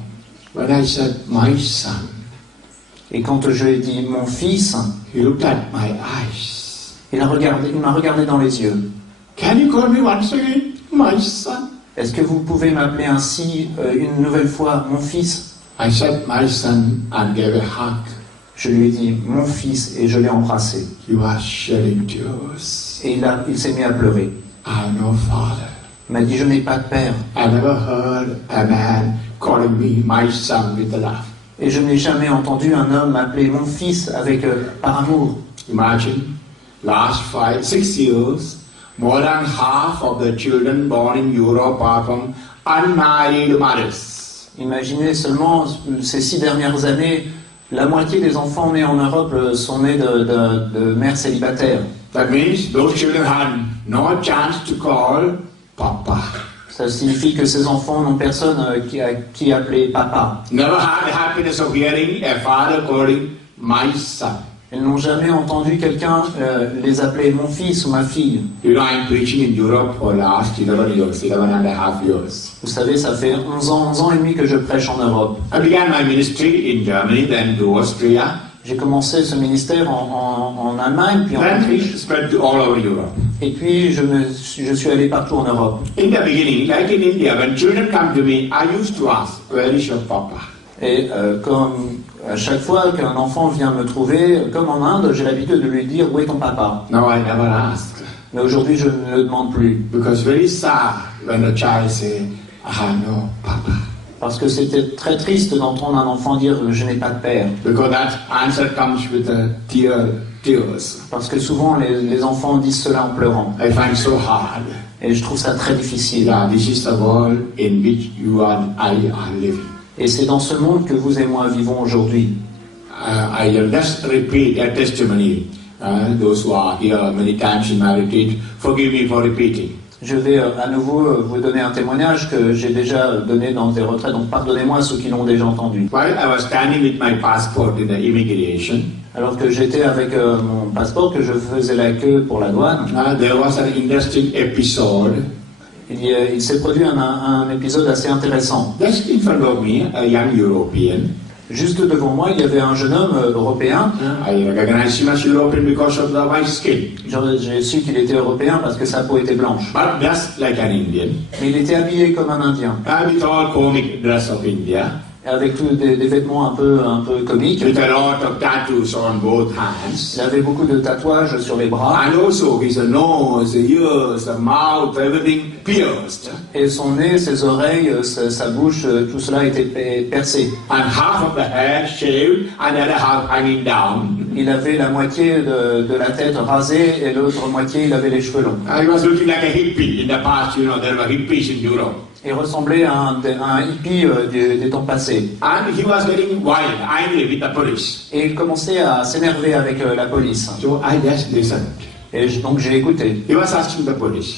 When I said, my son, Et quand je lui ai dit, mon fils, he looked at my eyes. il m'a regardé dans les yeux. Can you call me once again, my son? Est-ce que vous pouvez m'appeler ainsi une nouvelle fois, mon fils? I said, my son, and gave a hug. Je lui ai dit « mon fils » et je l'ai embrassé. He was shedding tears. Et il s'est mis à pleurer. I have no father. Il m'a dit « je n'ai pas de père ». I never heard a man calling me my son with a laugh. Et je n'ai jamais entendu un homme m'appeler mon fils avec par amour. Imagine, last 6 years, more than half of the children born in Europe are from unmarried mothers. Imaginez seulement ces 6 dernières années, la moitié des enfants nés en Europe sont nés de mères célibataires. That means those children had no chance to call Papa. Ça signifie que ces enfants n'ont personne qui appeler papa. Never had the happiness of hearing a father calling my son. Ils n'ont jamais entendu quelqu'un les appeler mon fils ou ma fille. You know, I'm preaching in Europe for the last 11 years, 11 and a half years. Vous savez, ça fait 11 ans et demi que je prêche en Europe. I began my ministry in Germany, then to Austria, J'ai commencé ce ministère en Allemagne, puis en then Autriche, it spread to all over Europe. et puis je suis allé partout en Europe. In the beginning, like in India, when children come to me, I used to ask, where is your papa? Et comme à chaque fois qu'un enfant vient me trouver, comme en Inde, j'ai l'habitude de lui dire où est ton papa. Now I never ask. Mais aujourd'hui, je ne le demande plus. Because very sad when a child say, I have no papa. Parce que c'était très triste d'entendre un enfant dire je n'ai pas de père. Because that answer comes with tears. Parce que souvent les enfants disent cela en pleurant. I find so hard. Et je trouve ça très difficile. Yeah, this is the world in which you and I are living. Et c'est dans ce monde que vous et moi vivons aujourd'hui. I just repeat a testimony. Those who are here many times in my retreat, forgive me for repeating. Je vais à nouveau vous donner un témoignage que j'ai déjà donné dans des retraites, donc pardonnez-moi ceux qui l'ont déjà entendu. While I was standing with my passport in the immigration, Alors que j'étais avec mon passeport, que je faisais la queue pour la douane, there was an interesting episode. il s'est produit un épisode assez intéressant. Just in front of me, a young European. Juste devant moi, il y avait un jeune homme européen. I recognized him as European because of the white skin. J'ai su qu'il était européen parce que sa peau était blanche. But just like an Indian, Mais il était habillé comme un Indien, with all comic dress of India, avec des vêtements un peu comiques. with a lot of tattoos on both hands. Il avait beaucoup de tatouages sur les bras. And also his nose, ears, mouth, everything pierced. Et son nez, ses oreilles, sa bouche, tout cela était percé. And half of the hair shaved and the other half hanging down. Il avait la moitié de la tête rasée et l'autre moitié, il avait les cheveux longs. He was looking like a hippie. In the past, you know, there were hippies in Europe. Il ressemblait à un hippie des temps passés. And he was getting wild, angry with the police. Et il commençait à s'énerver avec la police. So I just listened. Et donc j'ai écouté. He was asking the police,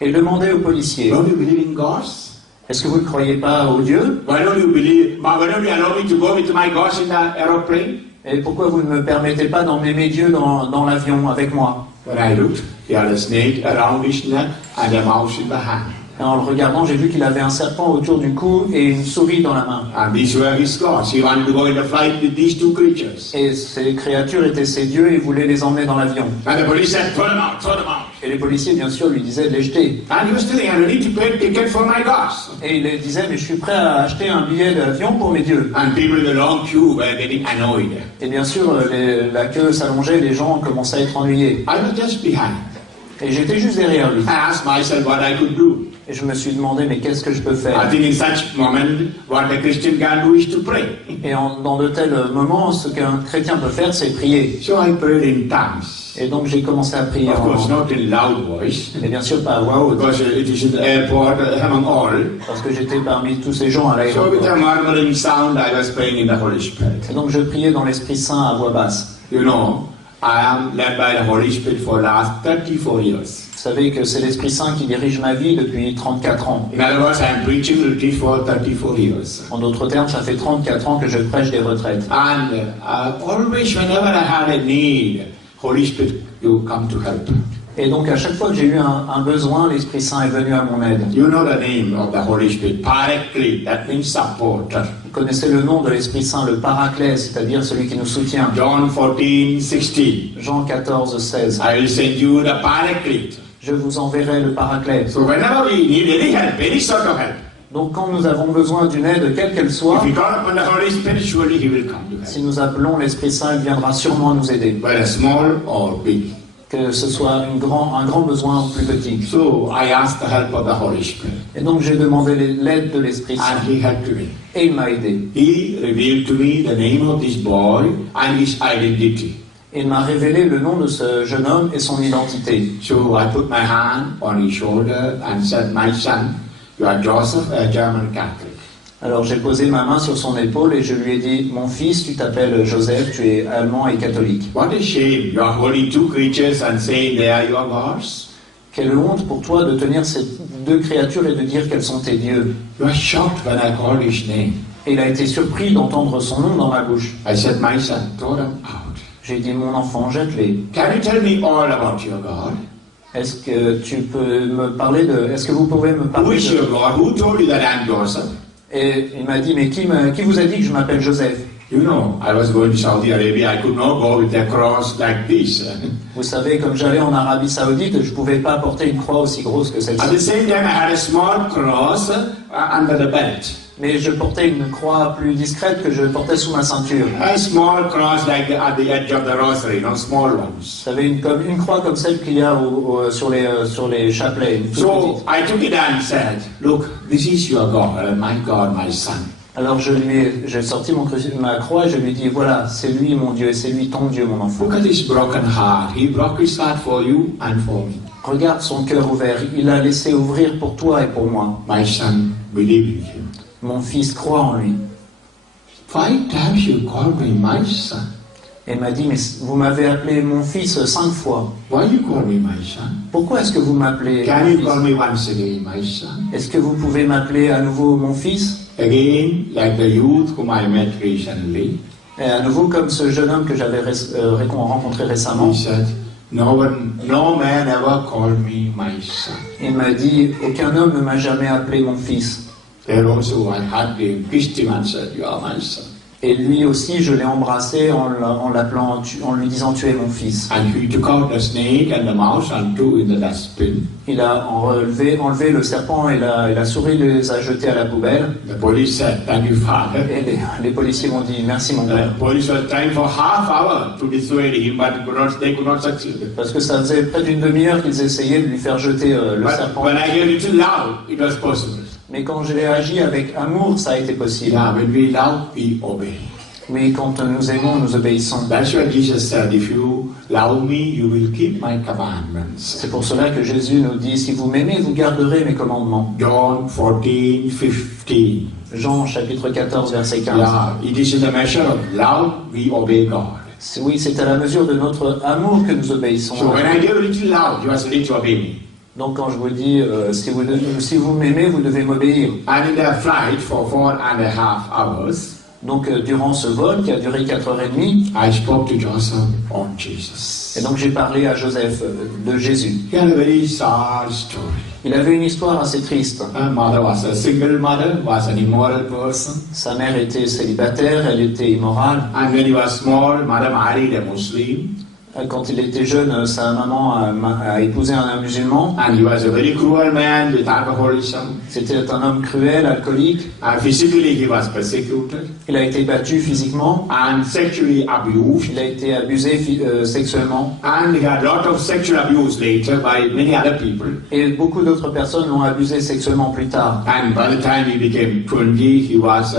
Et il demandait aux policiers, don't you believe in gods? est-ce que vous ne croyez pas au Dieu? Why don't you allow me to go with my gods in the aeroplane? Et pourquoi vous ne me permettez pas d'emmener mes dieux dans l'avion avec moi? When I looked, he had a snake around his neck and a mouse in the hand. Et en le regardant, j'ai vu qu'il avait un serpent autour du cou et une souris dans la main. And these were his gods. He wanted to go in the flight with these two creatures. Et ces créatures étaient ses dieux et il voulait les emmener dans l'avion. And the police said, throw them out, throw them out. Et les policiers, bien sûr, lui disaient de les jeter. And he was telling, I need to pay a ticket for my gods. Et il disait, mais je suis prêt à acheter un billet d'avion pour mes dieux. And people in the long queue were getting annoyed. Et bien sûr, la queue s'allongeait, les gens commençaient à être ennuyés. I was just behind. Et j'étais juste derrière lui. I asked myself what I could do. Et je me suis demandé, mais qu'est-ce que je peux faire? I think in such moment, what a Christian can do is to pray. Et dans de tels moments, ce qu'un chrétien peut faire, c'est prier. So I prayed in tongues. Et donc j'ai commencé à prier Of course, en... not in loud voice, Et bien sûr pas à voix haute, because it is in the airport among all. parce que j'étais parmi tous ces gens à So with l'aéroport. a murmuring sound, I was praying in the Holy Spirit. Et donc je priais dans l'Esprit Saint à voix basse. You know, I am led by the Holy Spirit for the last 34 years. Vous savez que c'est l'Esprit Saint qui dirige ma vie depuis 34 ans. In other words, I am preaching retreat for 34 years. En d'autres termes, ça fait 34 ans que je prêche des retraites. And always, whenever I had a need, Holy Spirit, you come to help. Et donc à chaque fois que j'ai eu un besoin, l'Esprit Saint est venu à mon aide. You know the name of the Holy Spirit, Paraclete, that means supporter. Vous connaissez le nom de l'Esprit Saint, le Paraclet, c'est-à-dire celui qui nous soutient. John 14:16. Jean 14, 16. I will send you the Paraclete. Je vous enverrai le Paraclet. So whenever we need any help, any sort of help, Donc quand nous avons besoin d'une aide, quelle qu'elle soit, If we call upon the Holy Spirit, surely He will come to help. si nous appelons l'Esprit Saint, il viendra sûrement nous aider. Whether small or big. Que ce soit un grand besoin ou plus petit. So I asked the help of the Holy Spirit. Et donc j'ai demandé l'aide de l'Esprit Saint. And He helped me. Et il m'a aidé. He revealed to me the name of this boy and his identity. Et il m'a révélé le nom de ce jeune homme et son identité. So I put my hand on his shoulder and said, my son, you are Joseph, a German Catholic. Alors j'ai posé ma main sur son épaule et je lui ai dit, mon fils, tu t'appelles Joseph, tu es allemand et catholique. What a shame, you are holding two creatures and saying they are your gods. Quelle honte pour toi de tenir ces deux créatures et de dire qu'elles sont tes dieux. You are shocked when I called his name. Et il a été surpris d'entendre son nom dans ma bouche. I said, my son, throw them out. J'ai dit, mon enfant, jette-les. Can you tell me all about your God? Est-ce que tu peux me parler de... Est-ce que vous pouvez me Who parler is de... your God? Who told you that I'm Joseph? Et il m'a dit, mais qui vous a dit que je m'appelle Joseph? You know, I was going to Saudi Arabia. I could not go with a cross like this. Vous savez, comme j'allais en Arabie Saoudite, je ne pouvais pas porter une croix aussi grosse que At the celle-ci. same time, I had a small cross under the belt. Mais je portais une croix plus discrète que je portais sous ma ceinture. A small cross like at the edge of the rosary, not small ones. Vous savez, une croix comme celle qu'il y a sur les chapelets. Une toute So petite. I took it and said, look, this is your God, my son. Alors j'ai sorti ma croix et je lui ai dit, voilà, c'est lui mon Dieu et c'est lui ton Dieu, mon enfant. Look at his broken heart. He broke his heart for you and for me. Regarde son cœur ouvert, il a laissé ouvrir pour toi et pour moi. My son, believe in him. Mon fils croit en lui. 5 times you called me my son. Et il m'a dit, mais vous m'avez appelé mon fils 5 fois. Why you call me my son? Pourquoi est-ce que vous m'appelez Can mon you fils? call me once again my son? Est-ce que vous pouvez m'appeler à nouveau mon fils? Again, like the youth whom I met recently, Et à nouveau, comme ce jeune homme que j'avais rencontré récemment, he said, no man ever called me my son. il m'a dit, aucun homme ne m'a jamais appelé mon fils. There also I had kissed him and said, you are my son. Et lui aussi, je l'ai embrassé en lui disant, tu es mon fils. And he took out the snake and the mouse and threw in the dustbin. Il a enlevé le serpent et la souris, les a jetés à la poubelle. The police said, thank you, Father. Et les policiers m'ont dit, merci mon père. The police was trying for half hour to dissuade him, but they could not succeed. Parce que ça faisait près d'une demi-heure qu'ils essayaient de lui faire jeter le But serpent. when I gave it to love, it was possible. Mais quand je l'ai agi avec amour, ça a été possible. Yeah, when we love, we obey. Oui, quand nous aimons, nous obéissons. That's why Jesus said, if you love me, you will keep my commandments. C'est pour cela que Jésus nous dit, si vous m'aimez, vous garderez mes commandements. John 14:15. Jean chapitre 14, verset 15. Yeah, it is in the measure of love we obey God. Oui, c'est à la mesure de notre amour que nous obéissons. So when I give a little love, you are ready to obey me. Donc quand je vous dis, si vous m'aimez, vous devez m'obéir. And in the flight for 4.5 hours, Donc durant ce vol qui a duré 4h30, I spoke to Joseph on Jesus. et donc j'ai parlé à Joseph de Jésus. He had a very sad story. Il avait une histoire assez triste. Her mother was a single mother, was an immoral person. Sa mère était célibataire, elle était immorale. And when he was small, mother married a Muslim. Quand il était jeune, sa maman a épousé un musulman. And he was a very cruel man with alcoholism. C'était un homme cruel, alcoolique. And physically he was persecuted Il a été battu physiquement. and sexually abused. Il a été abusé sexuellement. And he had a lot of sexual abuse later by many other people. Et beaucoup d'autres personnes l'ont abusé sexuellement plus tard. And by the time he became 20, he was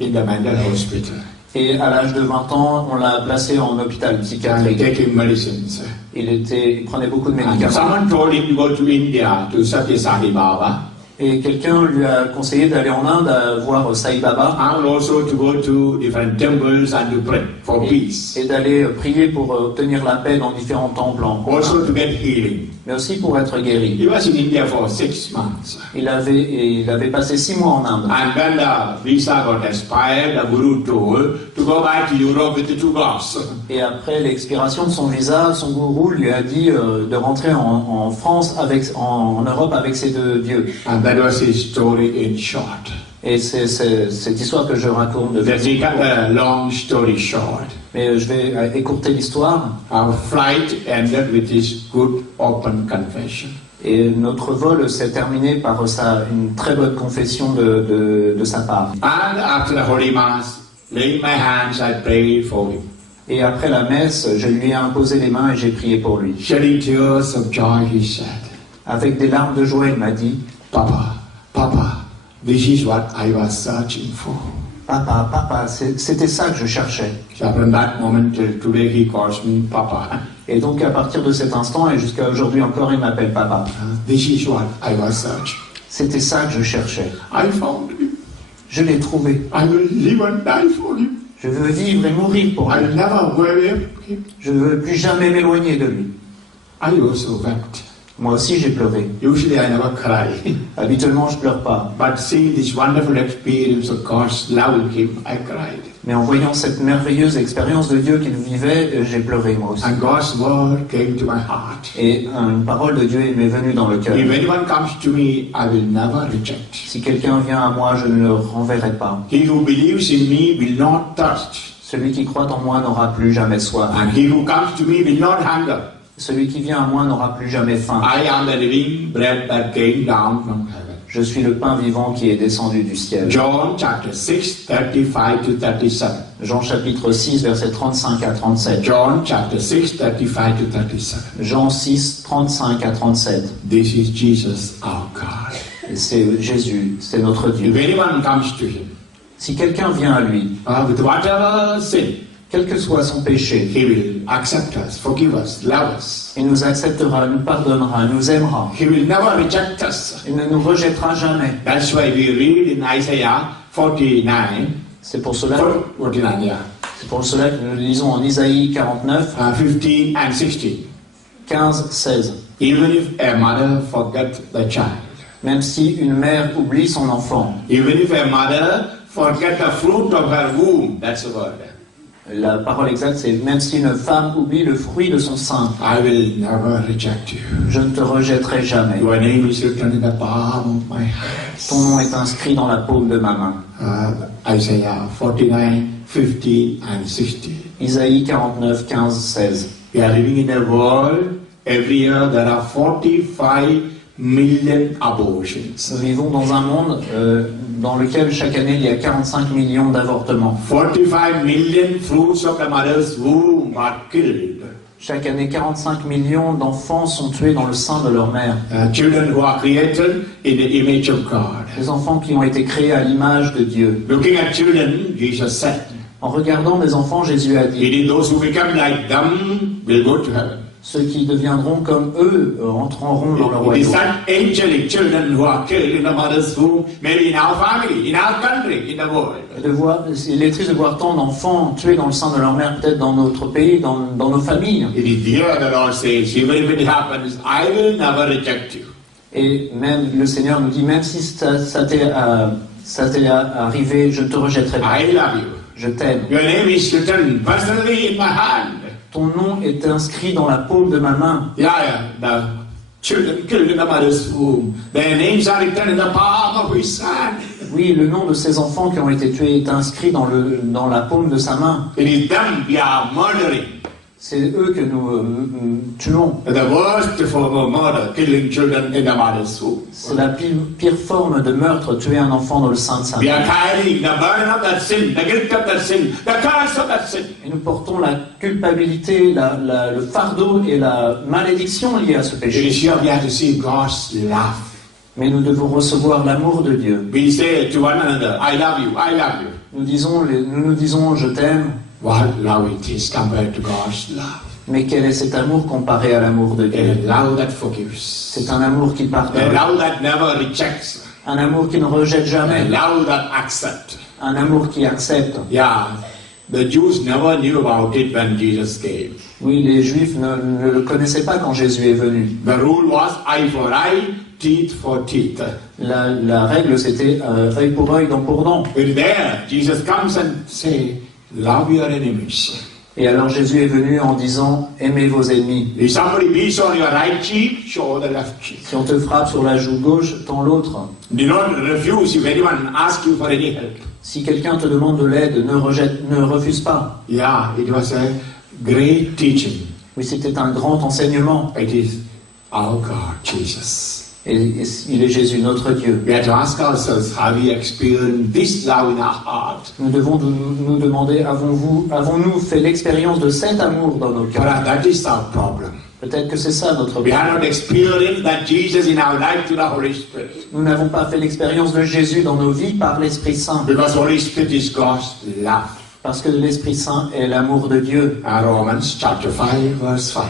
in the mental hospital. Et à l'âge de 20 ans, on l'a placé en hôpital And psychiatrique. taking medicines. Il prenait beaucoup de And médicaments. someone told him to go to India to Satya Sai Baba. Et quelqu'un lui a conseillé d'aller en Inde à voir Sai Baba And also to go to different temples and to pray for peace. et d'aller prier pour obtenir la paix dans différents temples en Also Inde, to get healing. mais aussi pour être guéri. He was in India for 6 months. Il avait passé 6 mois en Inde. And when the visa got expired, the Guru told to go back to Europe with the 2 gods. Et après l'expiration de son visa, son gourou lui a dit de rentrer en France, en Europe avec ses 2 dieux. And that was his story in short. Et c'est cette histoire que je raconte de Let's cut a long story short. Mais je vais écourter l'histoire. Our flight ended with his good open confession. Et notre vol s'est terminé par une très bonne confession de sa part. And after the Holy Mass, laying my hands, I prayed for him. Et après la messe, je lui ai imposé les mains et j'ai prié pour lui. Shedding tears of joy, he said, Avec des larmes de joie, il m'a dit, Papa, Papa, this is what I was searching for. Papa, papa, c'était ça que je cherchais. So from that moment till today, he calls me Papa. Et donc à partir de cet instant et jusqu'à aujourd'hui encore, il m'appelle papa. This is what I was searching. C'était ça que je cherchais. I found him. Je l'ai trouvé. I will live and die for him. Je veux vivre et mourir pour lui. I'll never go away from him. Je ne veux plus jamais m'éloigner de lui. I also wept. Moi aussi j'ai pleuré. Usually I never cry. Habituellement je pleure pas. But seeing this wonderful experience of God's love in him, I cried. Mais en voyant cette merveilleuse expérience de Dieu qu'il vivait, j'ai pleuré moi aussi. And God's word came to my heart. Et une parole de Dieu m'est venue dans le cœur. If anyone comes to me, I will never reject. Si quelqu'un vient à moi, je ne le renverrai pas. He who believes in me will not thirst. Celui qui croit en moi n'aura plus jamais soif. And he who comes to me will not hunger. Celui qui vient à moi n'aura plus jamais faim. I am the living bread that came down from heaven. Je suis le pain vivant qui est descendu du ciel. John chapter 6, 35 to 37. Jean chapitre 6, versets 35 à 37. John chapter 6, 35 to 37. Jean 6, 35 à 37. This is Jesus our God. Et c'est Jésus, c'est notre If Dieu. anyone comes to him, Si quelqu'un vient à lui, with whatever sin, quel que soit son péché, he will accept us, forgive us, love us. il nous acceptera, nous pardonnera, nous aimera. He will never reject us. Il ne nous rejettera jamais. That's why we read in Isaiah 49, C'est pour cela, 49, yeah, c'est pour cela que nous lisons en Isaïe 49, 15 and 16. 15, 16. Even if a mother forget the child, Même si une mère oublie son enfant, even if a mother forget the fruit of her womb, that's the word. la parole exacte c'est même si une femme oublie le fruit de son sein, I will never reject you. je ne te rejetterai jamais. Your name is written in the palm of my hand. Ton nom est inscrit dans la paume de ma main. Isaiah 49, 15 and 16. Isaïe 49, 15, 16. We are living in a world, every year there are 45 million abortions. Nous vivons dans un monde dans lequel chaque année il y a 45 millions d'avortements. 45 million fruits of the mother's womb are killed. Chaque année, 45 millions d'enfants sont tués dans le sein de leur mère. Children who are created in the image of God. Les enfants qui ont été créés à l'image de Dieu. Looking at children, Jesus said, En regardant des enfants, Jésus a dit, "Indeed, those who become like them will go to heaven." ceux qui deviendront comme eux entreront dans le It is royaume. that angelic children who are killed in the mother's womb, maybe in our family, in our country, in the world. Il est triste de voir tant d'enfants tués dans le sein de leur mère, peut-être dans notre pays, dans nos familles. It is here the Lord says, even if it happens, I will never reject you. Et même le Seigneur nous dit, même si ça t'est arrivé, je ne te rejetterai pas. I love you. Je t'aime. Your name is written personally in my hand. Ton nom est inscrit dans la paume de ma main. Yeah, the children killed in the mother's womb. Their names are written in the palm of his hand. Oui, le nom de ces enfants qui ont été tués est inscrit dans la paume de sa main. It is them we are murdering. C'est eux que nous tuons. The worst form of murder, killing children in the mother's womb. C'est la pire forme de meurtre, tuer un enfant dans le sein de sa We are mère. carrying the burden of that sin, the guilt of that sin, the curse of that sin. Et nous portons la culpabilité, le fardeau et la malédiction liée à ce It péché. is here we have to see God's love. Mais nous devons recevoir l'amour de Dieu. We say to one another, I love you, I love you. Nous nous disons je t'aime, What love it is compared to God's love. mais quel est cet amour comparé à l'amour de A Dieu? love that forgives. C'est un amour qui A pardonne, love that never rejects. un amour qui ne rejette A jamais, love that accepts. un amour qui accepte. Yeah, the Jews never knew about it when Jesus came. Oui, les Juifs ne le connaissaient pas quand Jésus est venu. The rule was eye for eye, teeth for teeth. La règle c'était œil pour œil, dent pour dent. But there, Jesus comes and say, love your enemies. Et alors Jésus est venu en disant aimez vos ennemis. If somebody beats on your right cheek, show the left cheek. Si on te frappe sur la joue gauche, tends l'autre. Do not refuse if anyone asks you for any help. Si quelqu'un te demande de l'aide, ne refuse pas. Yeah, it was a great teaching. Oui, c'était un grand enseignement. It is our God, Jesus. Et il est Jésus, notre Dieu. We have to ask ourselves, have we experienced this love in our heart? Nous devons nous demander, avons-nous fait l'expérience de cet amour dans nos cœurs? Perhaps that is our problem. Peut-être que c'est ça notre We have problème. not experienced that Jesus in our life through the Holy Spirit. Nous n'avons pas fait l'expérience de Jésus dans nos vies par l'Esprit Saint. Because Holy Spirit is God's love. Parce que l'Esprit Saint est l'amour de Dieu. Romans chapter 5 verse 5.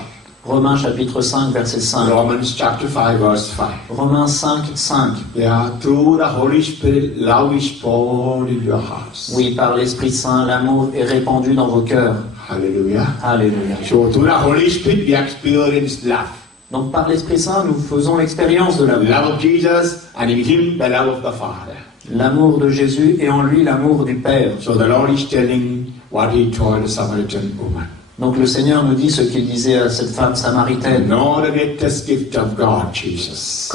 Romains chapitre 5, verset 5. Romans chapter 5 verse 5. Romains 5, 5. Yeah, through the Holy Spirit, love is poured in your hearts. Oui, par l'Esprit Saint, l'amour est répandu dans vos cœurs. Hallelujah. Alléluia. So through the Holy Spirit, we experience love. Donc par l'Esprit Saint, nous faisons l'expérience de l'amour. Love of Jesus, and in Him the love of the Father. L'amour de Jésus et en lui l'amour du Père. So the Lord is telling what He told the Samaritan woman. Donc le Seigneur nous dit ce qu'il disait à cette femme samaritaine. Know the greatest gift of God, Jesus.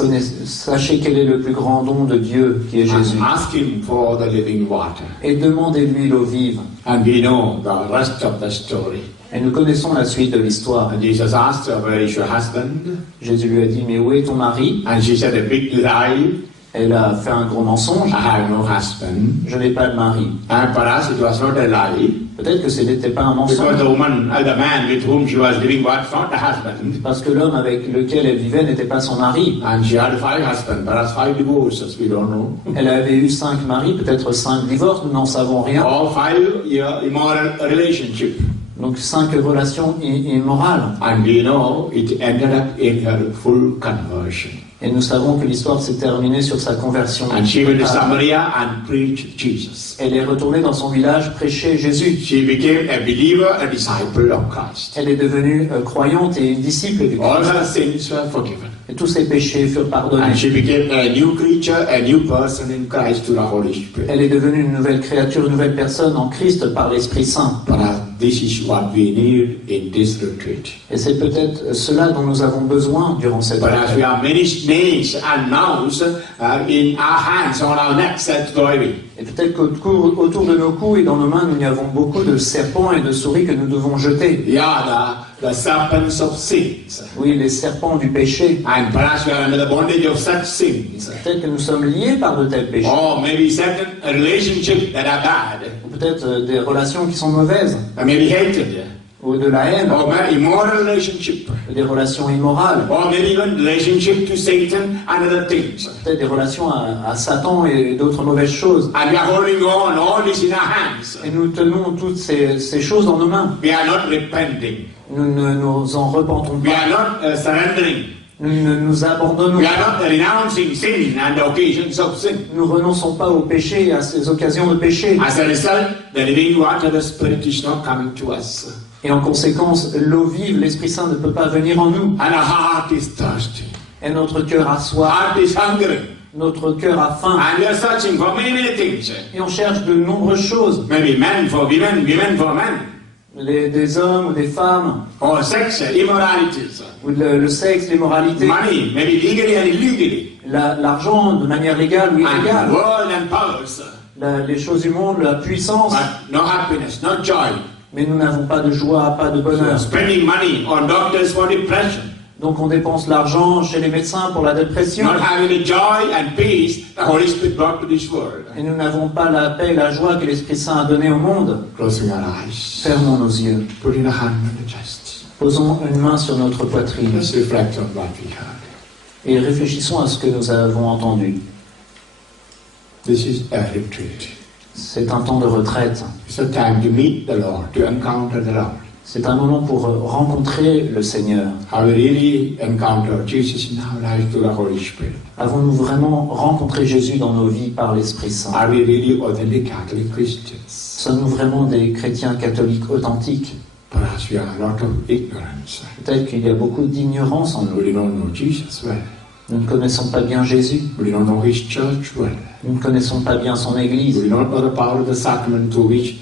Sachez quel est le plus grand don de Dieu qui est Jésus. And ask Him for the living water. Et demandez-lui l'eau vive. And we know the rest of the story. Et nous connaissons la suite de l'histoire. And Jesus asked her, where is your husband? Jésus lui a dit, mais où est ton mari? And she said a big lie. Elle a fait un gros mensonge. I have no husband. Je n'ai pas de mari. And perhaps it was not a lie. Peut-être que ce n'était pas un Because mensonge. the woman, the man with whom she was living was not the husband. Parce que l'homme avec lequel elle vivait n'était pas son mari. And she had 5 husbands, perhaps 5 divorces, we don't know. Elle avait eu 5 maris, peut-être 5 divorces, nous n'en savons rien. Or 5 immoral relationship. Donc 5 relations immorales. And we know it ended up in her full conversion. Et nous savons que l'histoire s'est terminée sur sa conversion. And she went to Samaria and preached Jesus. Elle est retournée dans son village prêcher Jésus. She became a believer, a disciple of Christ. Elle est devenue croyante et une disciple du All Christ. her sins were forgiven. Et tous ses péchés furent And pardonnés. she became a new creature, a new person in Christ through the Holy Spirit. Elle est devenue une nouvelle créature, une nouvelle personne en Christ par l'Esprit Saint. But this is what we need in this retreat. Et c'est peut-être cela dont nous avons besoin durant cette But as we retraite. have many snakes and mouse in our hands, on our necks, that's driving. Et peut-être qu'autour de nos coups et dans nos mains, nous y avons beaucoup de serpents et de souris que nous devons jeter. Yeah, the serpents of sins. Oui, les serpents du péché. And perhaps we are under the bondage of such sins. Peut-être que nous sommes liés par de tels péchés. Or maybe certain relationships that are bad. Ou peut-être des relations qui sont mauvaises. Or maybe hatred. Ou de la haine. Or maybe immoral relationship. Des relations immorales. Or maybe even relationship to Satan and other things. Peut-être des relations à Satan et d'autres mauvaises choses. And we are holding on all this in our hands. Et nous tenons toutes ces choses dans nos mains. We are not repenting. Nous ne nous en repentons We pas. are not surrendering. Nous ne nous abandonnons We pas. are not renouncing sin and the occasions of sin. Nous renonçons pas au péché et à ces occasions de péché. As a result, the living water, the Spirit is not coming to us. Et en conséquence, l'eau vive, l'Esprit Saint ne peut pas venir en nous. And our heart is thirsty. Et notre cœur a soif, Heart is hungry. notre cœur a faim. And we are searching for many, many things. Et on cherche de nombreuses choses. Maybe men for women, women for men. Des hommes ou des femmes, Or sex, immoralities. ou le sexe, l'immoralité, Money, maybe legally and illegally. l'argent de manière légale ou And illégale, world and powers. les choses du monde, la puissance. But no happiness, no joy. Mais nous n'avons pas de joie, pas de bonheur. Spending money on doctors for depression. Donc on dépense l'argent chez les médecins pour la dépression. Not having the joy and peace the Holy Spirit brought to this world. Et nous n'avons pas la paix et la joie que l'Esprit Saint a donné au monde. Closing our eyes. Fermons nos yeux. Putting a hand on the chest. Posons une main sur notre poitrine Let's reflect on what we heard. et réfléchissons à ce que nous avons entendu. This is a retreat. C'est un temps de retraite. It's a time to meet the Lord, to encounter the Lord. C'est un moment pour rencontrer le Seigneur. Have we really encountered Jesus in our lives through the Holy Spirit? Avons-nous vraiment rencontré Jésus dans nos vies par l'Esprit Saint? Are we really authentic Catholic Christians? Sommes-nous vraiment des chrétiens catholiques authentiques? Perhaps we have a lot of ignorance. Peut-être qu'il y a beaucoup d'ignorance en nous. We don't know Jesus well. Nous ne connaissons pas bien Jésus. We don't know His church well. Nous ne connaissons pas bien son Église. We don't know the power of the sacrament through which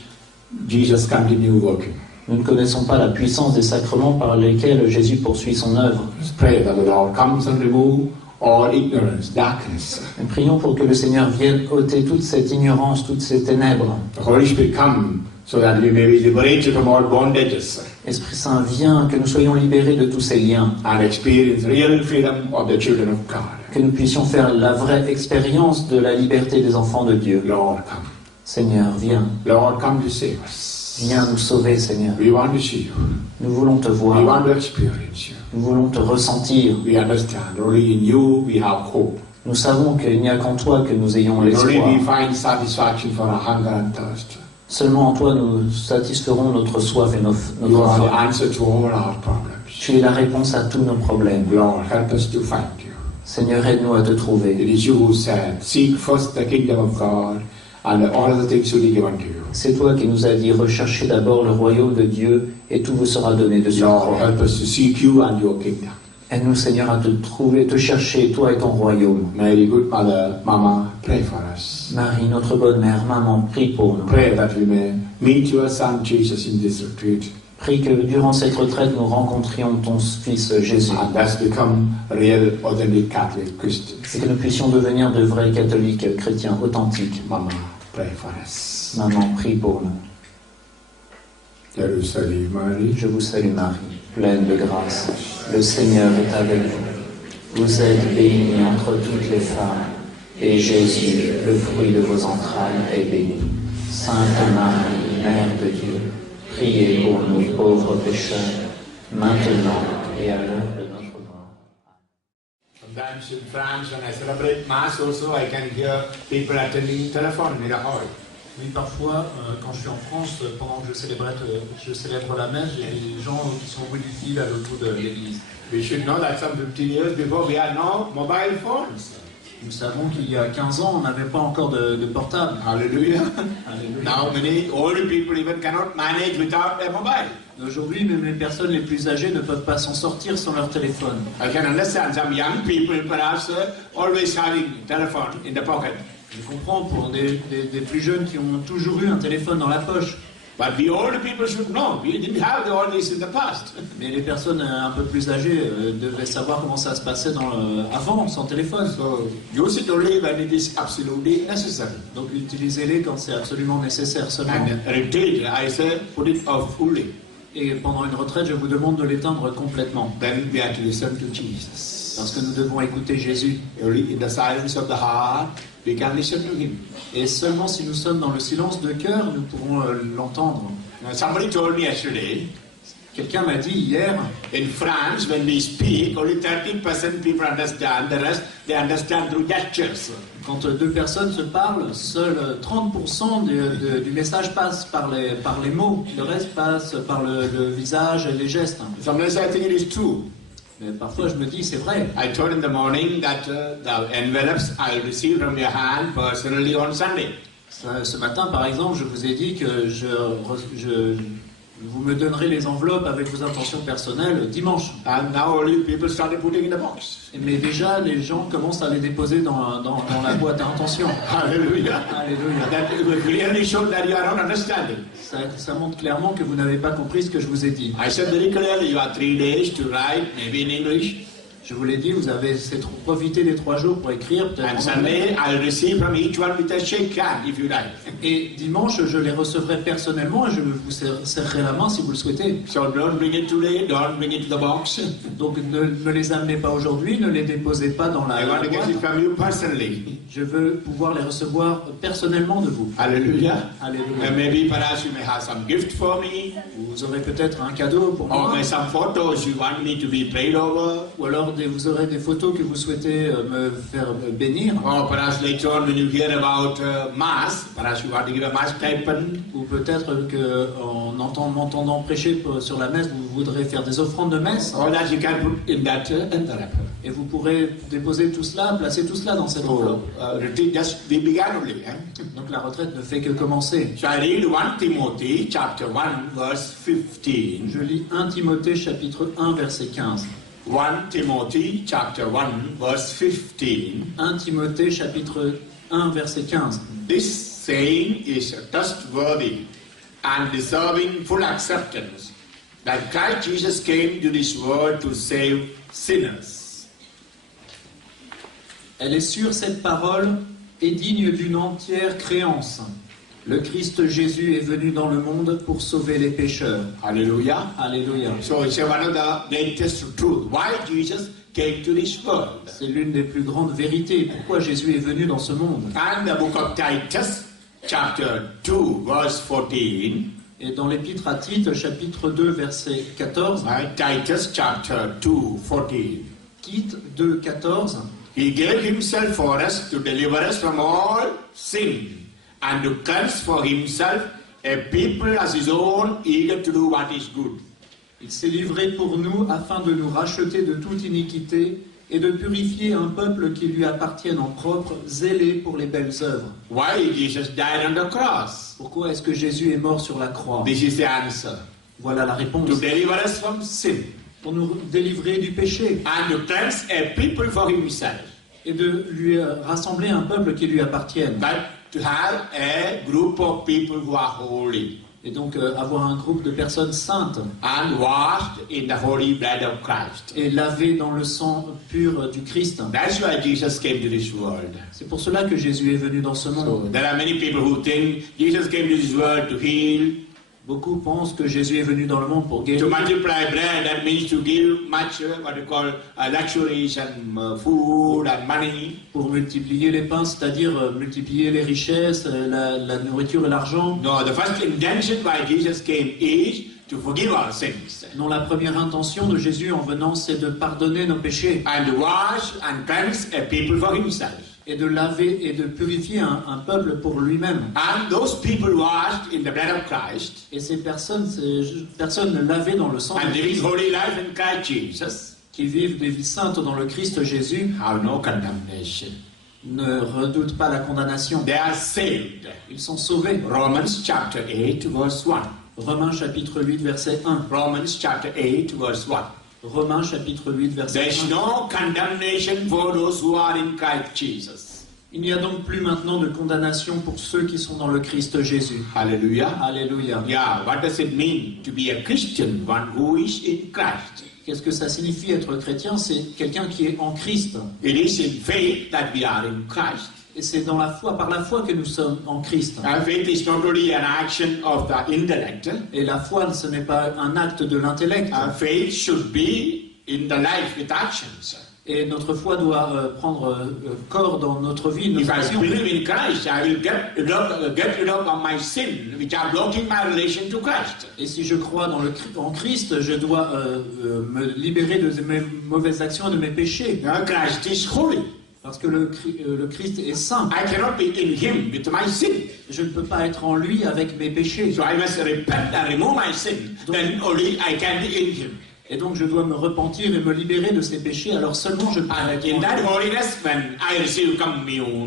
Jesus continued working. Nous ne connaissons pas la puissance des sacrements par lesquels Jésus poursuit son œuvre. Let's pray that the Lord comes and remove all ignorance, darkness. Nous prions pour que le Seigneur vienne ôter toute cette ignorance, toutes ces ténèbres, The Holy Spirit come so that we may be liberated from all bondages. Esprit Saint, viens, que nous soyons libérés de tous ces liens, and experience real freedom of the children of God. que nous puissions faire la vraie expérience de la liberté des enfants de Dieu. Lord, come. Seigneur, viens. Lord, come to save us. Viens nous sauver, Seigneur. We want to see you. Nous voulons te We voir. want to experience you. Nous voulons te ressentir. We understand only in you we have hope. Nous savons qu'il n'y a qu'en toi que nous ayons And only l'espoir. we find satisfaction for our hunger and thirst. Seulement en toi nous satisferons notre soif et You notre are the faim. answer to all our problems. Tu es la réponse à tous nos problèmes. Lord, help us to find you. Seigneur, aide-nous à te trouver. It is you who said, seek first the kingdom of God, and all other things will be given to you. C'est toi qui nous as dit, recherchez d'abord le royaume de Dieu et tout vous sera donné de Lord, surcroît. help us to seek you and your kingdom. Aide-nous, Seigneur, à te trouver, te chercher, toi et ton royaume. Mary, good mother, Mama, pray for us. Marie, notre bonne mère, maman, prie pour nous. Pray that we may meet your son Jesus in this retreat Prie que durant cette retraite, nous rencontrions ton Fils Jésus and thus become real, authentic Catholic et Christians. que nous puissions devenir de vrais catholiques chrétiens authentiques. Mama, pray for us. Maman, prie pour nous. Jerusalem, Mary. Je vous salue Marie, pleine de grâce. Le Seigneur est avec vous. Vous êtes bénie entre toutes les femmes, et Jésus, le fruit de vos entrailles, est béni. Sainte Marie, Mère de Dieu, priez pour nous pauvres pécheurs, maintenant et à l'heure de notre mort. Sometimes in France, when I celebrate Mass also, I can hear people attending telephone in the hall. Oui, parfois, quand je suis en France, pendant que je célèbre la messe, j'ai des gens qui sont au bout du fil à l'autre de l'église. We should know that some 15 years before we had no mobile phones. Nous savons qu'il y a 15 ans, on n'avait pas encore de portable. Hallelujah. Alléluia. Now many old people even cannot manage without a mobile. Aujourd'hui, même les personnes les plus âgées ne peuvent pas s'en sortir sans leur téléphone. I can understand some young people perhaps always having telephone in the pocket. Je comprends pour des plus jeunes qui ont toujours eu un téléphone dans la poche. But the old people should know. We didn't have all this in the past. Mais les personnes un peu plus âgées devaient savoir comment ça se passait avant, sans téléphone. So use it only when it is absolutely necessary. Donc utilisez-les quand c'est absolument nécessaire seulement. And retreat, I say, put it off fully. Et pendant une retraite, je vous demande de l'éteindre complètement. Then we have to listen to Jesus. Parce que nous devons écouter Jésus. Only in the silence of the heart, we can listen to him. Et seulement si nous sommes dans le silence de cœur, nous pourrons l'entendre. Now, somebody told me yesterday, Quelqu'un m'a dit hier, in France, when we speak, only 30% people understand. The rest, they understand through gestures. quand deux personnes se parlent, seuls 30% du message passe par les mots. Le reste passe par le visage et les gestes. Sometimes I think it is true. Mais parfois je me dis, c'est vrai. I told in the morning that the envelopes I'll receive from your hand personally on Sunday. Ce matin, par exemple, je vous ai dit que vous me donnerez les enveloppes avec vos intentions personnelles dimanche. And now only people started putting in the box. Mais déjà, les gens commencent à les déposer dans la boîte à intentions. Hallelujah. Alléluia. That clearly showed that you are not understanding. Ça montre clairement que vous n'avez pas compris ce que je vous ai dit. I said very clearly, you have 3 days to write, maybe in English. Je vous l'ai dit, vous avez profité des 3 jours pour écrire. peut-être And en anglais. Sunday, I'll receive from each one with a shake hand, if you like. Et dimanche, je les recevrai personnellement et je vous serrerai la main si vous le souhaitez. So don't bring it today, don't bring it to the box. Donc ne les amenez pas aujourd'hui, ne les déposez pas dans la I want to get boîte. it from you personally. Je veux pouvoir les recevoir personnellement de vous. Hallelujah. Alléluia. Maybe perhaps you may have some gift for me, Vous aurez peut-être un cadeau pour or moi, may some photos you want me to be prayed over, ou alors vous aurez des photos que vous souhaitez me faire bénir, or perhaps later on when you hear about Mass, perhaps you want to give a Mass stipend. ou peut-être qu'en m'entendant prêcher sur la messe, vous voudrez faire des offrandes de messe, All that you can put in that envelope. et vous pourrez déposer tout cela, placer tout cela dans cette enveloppe. So, retreat just we began only. Donc la retraite ne fait que commencer. So I read 1 Timothy chapter 1 verse 15. Je lis 1 Timothée chapitre 1 verset 15. 1 Timothy chapter 1 verse 15. 1 Timothée chapitre 1 verset 15. This saying is trustworthy and deserving full acceptance, that Christ Jesus came to this world to save sinners. Elle est sûre, cette parole est digne d'une entière créance. Le Christ Jésus est venu dans le monde pour sauver les pécheurs. Hallelujah. Alléluia. So it's one of the greatest truth. Why Jesus came to this world. C'est l'une des plus grandes vérités. Pourquoi Jésus est venu dans ce monde? And the book of Titus, chapter 2, verse 14. Et dans l'épître à Tite, chapitre 2, verset 14, Titus chapter 2, 14. Tite 2, 14, He gave himself for us to deliver us from all sin and to cleanse for himself a people as his own, eager to do what is good. il s'est livré pour nous afin de nous racheter de toute iniquité et de purifier un peuple qui lui appartienne en propre, zélé pour les belles œuvres. Why Jesus died on the cross? Pourquoi est-ce que Jésus est mort sur la croix? This is the answer. Voilà la réponse. To deliver us from sin Pour nous délivrer du péché and to cleanse a people for himself. et de lui rassembler un peuple qui lui appartienne. But to have a group of people who are holy Et donc avoir un groupe de personnes saintes and washed in the holy blood of Christ. et lavées dans le sang pur du Christ. That's why Jesus came to this world. C'est pour cela que Jésus est venu dans ce monde. There are many people who think Jesus came to this world to heal, Beaucoup pensent que Jésus est venu dans le monde pour to guérir, multiply bread. That means to give much what we call luxuries and food and money. pour multiplier les pains, c'est-à-dire multiplier les richesses, la nourriture et l'argent. No, the first intention why Jesus came is to forgive our sins Non, la première intention de Jésus en venant, c'est de pardonner nos péchés and to wash and cleanse a people for himself. et de laver et de purifier un peuple pour lui-même. And those people washed in the blood of Christ Et ces personnes lavées dans le sang de and living Christ, holy life in Christ Jesus qui vivent des vies saintes dans le Christ Jésus, have no condemnation. ne redoutent pas la condamnation. They are saved. Ils sont sauvés. Romans chapter 8 verse 1. Romains chapitre 8 verset 1. Romans chapter 8 verse 1. Romains chapitre 8 verset There is 1. no condemnation for those who are in Christ Jesus. Il n'y a donc plus maintenant de condamnation pour ceux qui sont dans le Christ Jésus. Hallelujah. Alléluia. Yeah, what does it mean to be a Christian, one who is in Christ? Qu'est-ce que ça signifie être chrétien? C'est quelqu'un qui est en Christ. It is in faith that we are in Christ. Et c'est dans la foi, par la foi que nous sommes en Christ. Faith is not only an action of the intellect. Et la foi, ce n'est pas un acte de l'intellect. Faith should be in the life with actions. Et notre foi doit prendre corps dans notre vie, nos If I actions. believe in Christ, I will get rid of my sin, which are blocking my relation to Christ. Et si je crois en Christ, je dois me libérer de mes mauvaises actions et de mes péchés. Christ is holy. Parce que le Christ est saint. I cannot be in him with my sin. Je ne peux pas être en lui avec mes péchés. So I must repent and remove my sin. Then only I can be in him. Et donc je dois me repentir et me libérer de ces péchés, alors seulement je peux être In en that lui. holiness, when I receive communion,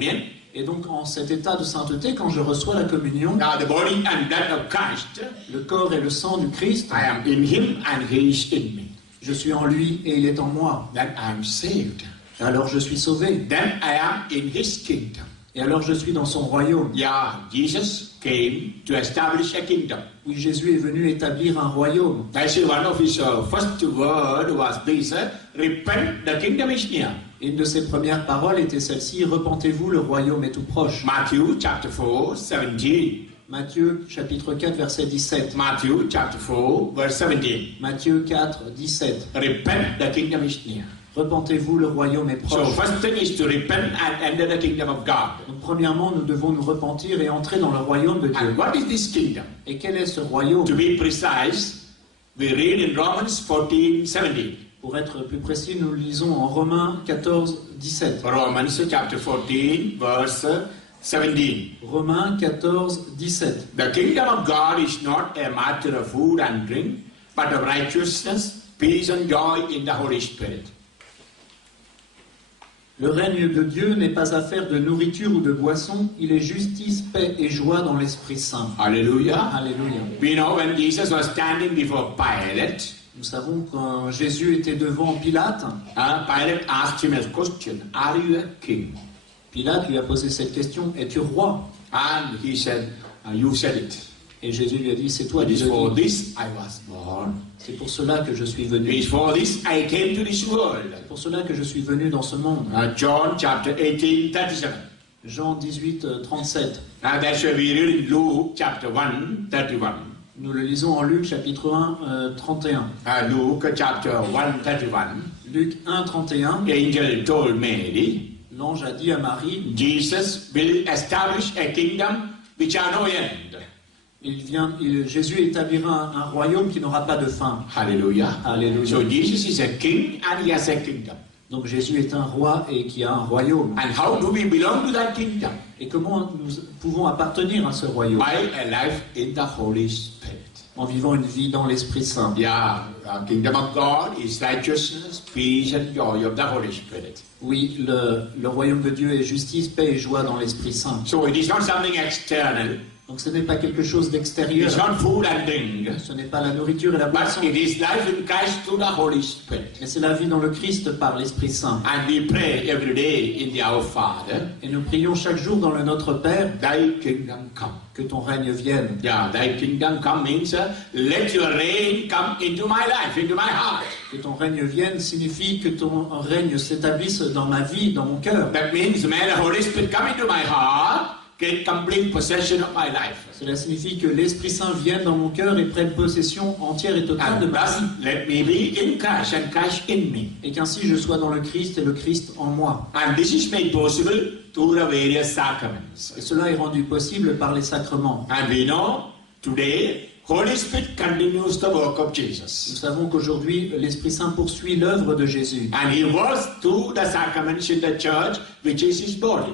Et donc en cet état de sainteté, quand je reçois la communion, now the body and blood of Christ, le corps et le sang du Christ, I am in him and he is in me. je suis en lui et il est en moi. Then I am saved. Alors je suis sauvé. Then I am in his kingdom. Et alors je suis dans son royaume. Yeah, Jesus came to establish a kingdom. Oui, Jésus est venu établir un royaume. That's one of his first word was this, repent, the kingdom is near. Une de ses premières paroles était celle-ci, repentez-vous, le royaume est tout proche. Matthew chapter 4, 17. Matthieu chapitre 4 verset 17. Matthew chapter 4, verse 17. Matthieu 4, 17. Repent, the kingdom is near. Repentez-vous, le royaume est So proche. first thing is to repent and enter the kingdom of God. Donc premièrement, nous devons nous repentir et entrer dans le royaume de Dieu. And what is this kingdom? Et quel est ce royaume? To be precise, we read in Romans 14, 17. Pour être plus précis, nous lisons en Romains 14, 17. Romans chapter 14, verse 17. Romains 14, 17. The kingdom of God is not a matter of food and drink, but of righteousness, peace and joy in the Holy Spirit. Le règne de Dieu n'est pas affaire de nourriture ou de boisson, il est justice, paix et joie dans l'Esprit Saint. Hallelujah. Alléluia. We know when Jesus was standing before Pilate, Nous savons quand Jésus était devant Pilate, Pilate asked him a question, are you a king? Pilate lui a posé cette question, es-tu roi? And he said, you said it. Et Jésus lui a dit, c'est toi It qui is le for dis. this I was born. C'est pour cela que je suis It venu. is for this I came to this world. C'est pour cela que je suis venu dans ce monde. John chapter 18, 37. Jean 18, 37. Now that's why we read in Luke chapter 1, 31. Nous le lisons en Luc chapitre 1, 31. Luke chapter 1, 31. Luc 1, 31. The angel told Mary, L'ange a dit à Marie, Jesus will establish a kingdom which has no end. Jésus établira un royaume qui n'aura pas de fin. Hallelujah. Alléluia. So Jesus is a king and he has a kingdom. Donc Jésus est un roi et qui a un royaume. And how do we belong to that kingdom? Et comment nous pouvons appartenir à ce royaume? By a life in the Holy Spirit. En vivant une vie dans l'Esprit Saint. Yeah, the kingdom of God is righteousness, peace and joy of the Holy Spirit. Oui, le royaume de Dieu est justice, paix et joie dans l'Esprit Saint. So it is not something external. Donc ce n'est pas quelque chose d'extérieur. It's not food and drink. Ce n'est pas la nourriture et la boisson. But it is life in Christ through the Holy Spirit. Mais c'est la vie dans le Christ par l'Esprit Saint. And we pray every day in the Our Father, Et nous prions chaque jour dans le Notre Père, Thy kingdom come. que ton règne vienne. Yeah, Thy kingdom come means let your reign come into my life, into my heart. Que ton règne vienne signifie que ton règne s'établisse dans ma vie, dans mon cœur. That means may the Holy Spirit come into my heart, get complete possession of my life. Cela signifie que l'Esprit Saint vienne dans mon cœur et prenne possession entière et totale de And ma thus vie. let me be in Christ and Christ in me. Et qu'ainsi je sois dans le Christ et le Christ en moi. And this is made possible through the various sacraments. Et cela est rendu possible par les sacrements. And we know today Holy Spirit continues the work of Nous Jesus. savons qu'aujourd'hui, l'Esprit Saint poursuit l'œuvre de Jésus. And he works through the sacraments in the church, which is his body.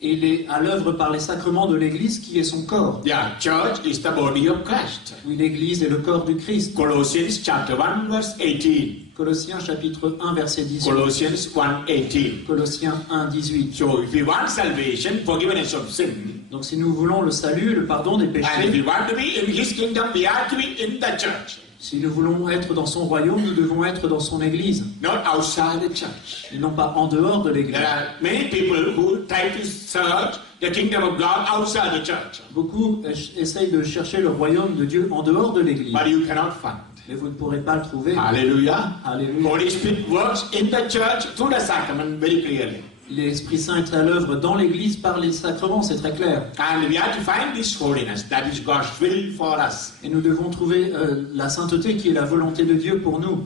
Et il est à l'œuvre par les sacrements de l'Église qui est son corps. Yeah, church is the body of Christ. Oui, l'Église est le corps du Christ. Colossians chapter 1 verse 18. Colossiens chapitre 1 verset 18. Colossians 1 18. Colossiens 1, 18. So if we want salvation, forgiveness of sin, Donc si nous voulons le salut, le pardon des and if péchés, we want to be in his kingdom, we have to be in the church, si nous voulons être dans son royaume, nous devons être dans son Église, not outside the church. et non pas en dehors de l'Église. There are many people who try to search the kingdom of God outside the church, Beaucoup essayent de chercher le royaume de Dieu en dehors de l'Église, but you cannot find. mais vous ne pourrez pas le trouver. Hallelujah. Alléluia. Holy Spirit works in the church through the sacrament very clearly. L'Esprit Saint est à l'œuvre dans l'Église par les sacrements, c'est très clair. And we have to find this holiness, that is God's will for us. Et nous devons trouver la sainteté qui est la volonté de Dieu pour nous.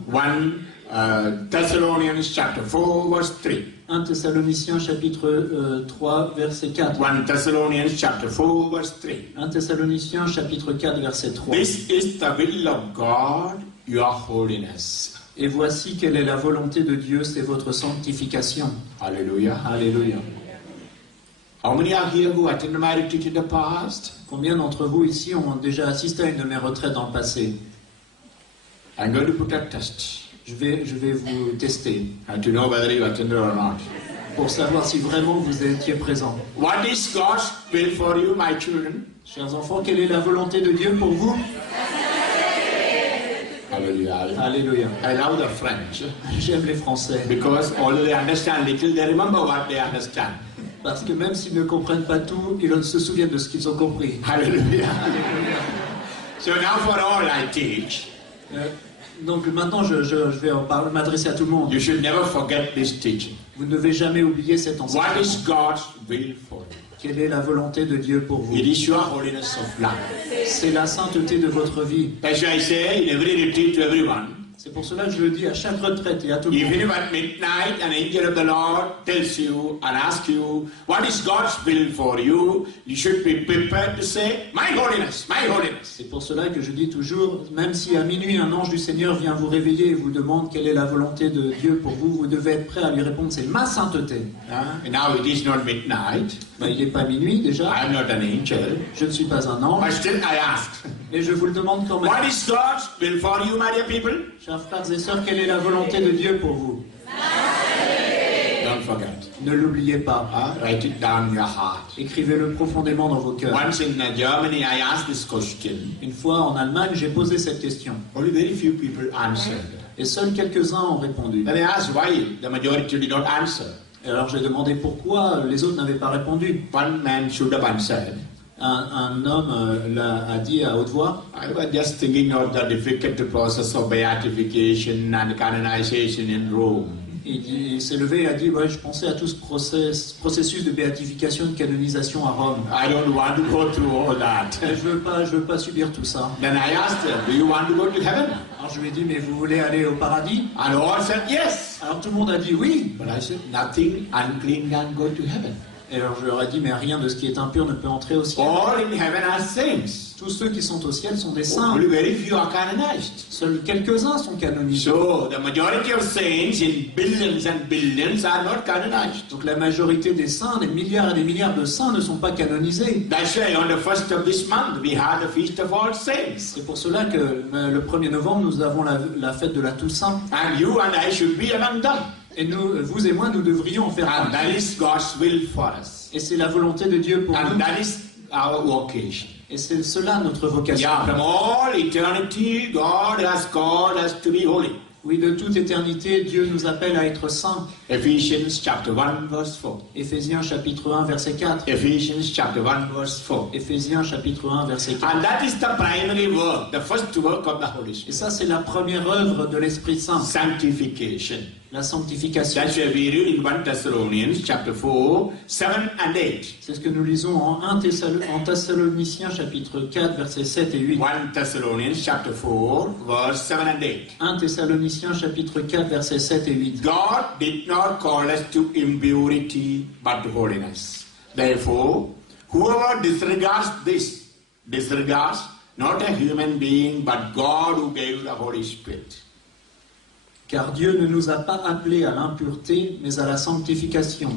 1 Thessalonians chapter 4 verse 3. 1 Thessaloniciens chapitre 3 verset 4. 1 Thessalonians chapter 4 verse 3. 1 Thessaloniciens chapitre 4 verset 3. This is the will of God, your holiness. Et voici quelle est la volonté de Dieu, c'est votre sanctification. Hallelujah. Alléluia. How many are here who attended my retreat in the past? Combien d'entre vous ici ont déjà assisté à une de mes retraites dans le passé? I'm going to put a test Je vais vous tester and to know whether you attended or not. pour savoir si vraiment vous étiez présent. What is God's will for you, my children? Chers enfants, quelle est la volonté de Dieu pour vous? Hallelujah. Alléluia. I love the French J'aime les Français because although they understand little, they remember what they understand. parce que même s'ils ne comprennent pas tout, ils se souviennent de ce qu'ils ont compris. Hallelujah. So now for all I teach, Donc maintenant, je vais m'adresser à tout le monde. you should never forget this teaching. Vous ne devez jamais oublier cet What enseignement. is God's will for you? Quelle est la volonté de Dieu pour vous? It is your holiness of life. C'est la sainteté de votre vie. That's why I say in every retreat to everyone, C'est pour cela que je le dis à chaque retraite et à tout le even monde. if at midnight an angel of the Lord tells you and asks you, what is God's will for you? You should be prepared to say, my holiness, my holiness. C'est pour cela que je dis toujours, même si à minuit un ange du Seigneur vient vous réveiller et vous demande quelle est la volonté de Dieu pour vous, vous devez être prêt à lui répondre, c'est ma sainteté. And now it is not midnight. Ben, il n'est pas minuit déjà, I am not an angel. je ne suis pas un ange, But still I ask, mais je vous le demande quand même. what is God's will for you, my dear people? Chers frères et sœurs, quelle est la volonté de Dieu pour vous? Don't forget. Ne l'oubliez pas. Write it down in your heart. Écrivez-le profondément dans vos cœurs. Once in Germany, I asked this question. Une fois en Allemagne, j'ai posé cette question. Only very few people answered. Et seuls quelques-uns ont répondu. Then I asked why the majority did not answer. Et alors j'ai demandé pourquoi les autres n'avaient pas répondu. One man should have answered. Un homme a dit à haute voix, I was just thinking of the difficult process of beatification and canonization in Rome. Il s'est levé et a dit, ouais, je pensais à tout ce processus de béatification, de canonisation à Rome. I don't want to go through all that. Je veux pas subir tout ça. Then I asked him, do you want to go to heaven? Alors je lui ai dit, mais vous voulez aller au paradis? And all said yes. Alors tout le monde a dit oui. But I said, nothing unclean can go to heaven. Et alors je leur ai dit, mais rien de ce qui est impur ne peut entrer au ciel. All in heaven are saints. Tous ceux qui sont au ciel sont des saints. Only very few are canonized. Seuls quelques-uns sont canonisés. So the majority of saints in billions and billions are not canonized. Donc la majorité des saints, des milliards et des milliards de saints ne sont pas canonisés. That's why on the 1st of this month we had the feast of all saints. C'est pour cela que le 1er novembre, nous avons la fête de la Toussaint. And you and I should be among them. Et nous, vous et moi, nous devrions en faire And partie. that is God's will for us. Et c'est la volonté de Dieu pour And nous. that is our vocation. Et c'est cela notre vocation. Yeah, from all eternity, God has called us to be holy. Oui, de toute éternité, Dieu nous appelle à être saints. Ephesians chapter 1 verse 4. Éphésiens chapitre 1, verset 4. Ephesians chapter 1 verse 4. Éphésiens chapitre 1, verset 4. And that is the primary work, the first work of the Holy Et Spirit. ça, c'est la première œuvre de l'Esprit Saint, Sanctification. la sanctification. That's why we read in 1 Thessalonians chapter 4, 7 and 8. C'est ce que nous lisons en Thessaloniciens chapitre 4, versets 7 et 8. 1 Thessalonians chapter 4, verse 7 and 8. 1 Thessaloniciens chapitre 4, versets 7 et 8. God did not call us to impurity but to holiness. Therefore, whoever disregards this, disregards not a human being but God who gave the Holy Spirit. Car Dieu ne nous a pas appelés à l'impureté, mais à la sanctification.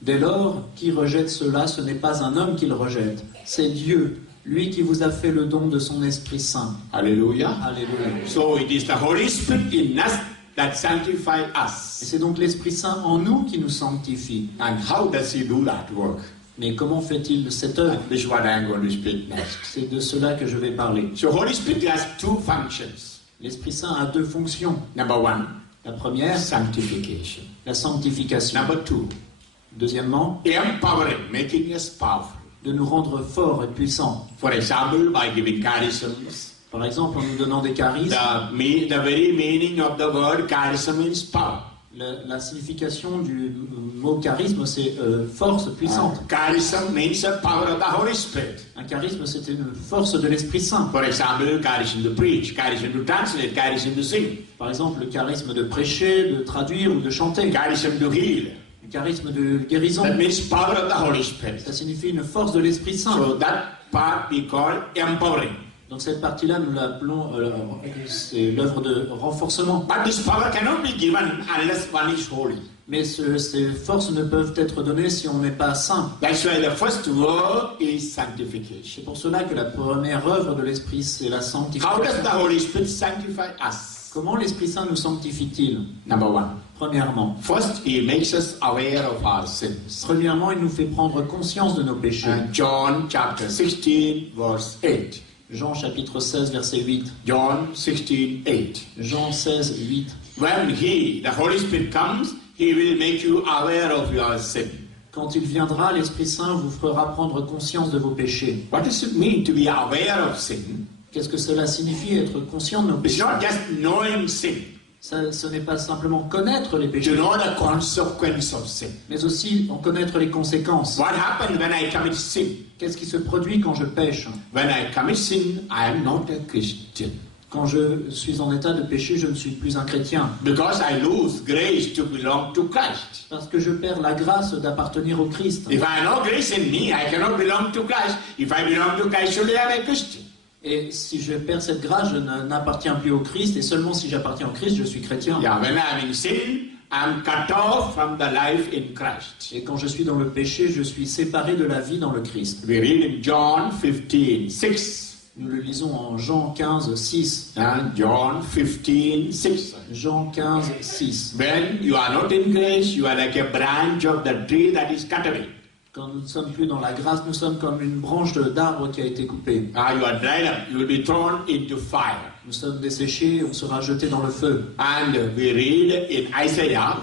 Dès lors, qui rejette cela, ce n'est pas un homme qui le rejette, c'est Dieu, lui qui vous a fait le don de son Esprit Saint. Hallelujah. Alléluia. So it is the Holy Spirit in us that sanctifies Et us. c'est donc l'Esprit Saint en nous qui nous sanctifie. And how does He do that work? Mais comment fait-il cette œuvre? This is what I am going to speak next. C'est de cela que je vais parler. So Holy Spirit has two functions. L'Esprit Saint a deux fonctions. Number one, La première, sanctification. la sanctification. Number two, Deuxièmement, empowering, making us powerful. de nous rendre forts et puissants. For example, by giving charisms. Par exemple, en nous donnant des charismes. The very meaning of the word charism means power. La signification du mot charisme, c'est force puissante. Charism means the power of the Holy Spirit. Un charisme, c'est une force de l'Esprit Saint. For example, charism to preach, charism to translate, charism to sing, Par exemple, le charisme de prêcher, de traduire ou de chanter. charism to heal. Le charisme de guérison. That means power of the Holy Spirit. Ça signifie une force de l'Esprit Saint. So that part we call empowering. Donc cette partie-là, nous l'appelons, c'est l'œuvre de renforcement. But this power cannot be given unless one is holy. Mais ces forces ne peuvent être données si on n'est pas saint. That's why the first work is sanctification. C'est pour cela que la première œuvre de l'Esprit, c'est la How does sanctification. the Holy Spirit sanctify us? Comment l'Esprit Saint nous sanctifie-t-il? Number one. Premièrement. First, He makes us aware of our sins. Premièrement, il nous fait prendre conscience de nos péchés. John chapter 16, verse 8. Jean chapitre 16, verset 8. John 16, 8. Jean 16, 8. When the Holy Spirit comes, He will make you aware of your sin. Quand il viendra, l'Esprit Saint vous fera prendre conscience de vos péchés. What does it mean to be aware of sin? Qu'est-ce que cela signifie, être conscient de nos It's péchés? not just knowing sin, Ce n'est pas simplement connaître les to péchés, know the consequence of sin. mais aussi en connaître les conséquences. What happens when I commit sin? Qu'est-ce qui se produit quand je pêche? When I commit sin, I am not a Christian. Quand je suis en état de péché, je ne suis plus un chrétien. Because I lose grace to belong to Christ. Parce que je perds la grâce d'appartenir au Christ. If I have no grace in me, I cannot belong to Christ. If I belong to Christ, surely I am a Christian. Et si je perds cette grâce, je n'appartiens plus au Christ. Et seulement si j'appartiens au Christ, je suis chrétien. Yeah, when I am in sin, I am cut off from the life in Christ. Et quand je suis dans le péché, je suis séparé de la vie dans le Christ. We read in John 15, 6. Nous le lisons en Jean 15, 6. John 15, 6. Jean 15, 6. When you are not in grace, you are like a branch of the tree that is cut away. Quand nous ne sommes plus dans la grâce, nous sommes comme une branche d'arbre qui a été coupée. You are dried up. You will be thrown into fire. Nous sommes desséchés, on sera jeté dans le feu. And we read in Isaiah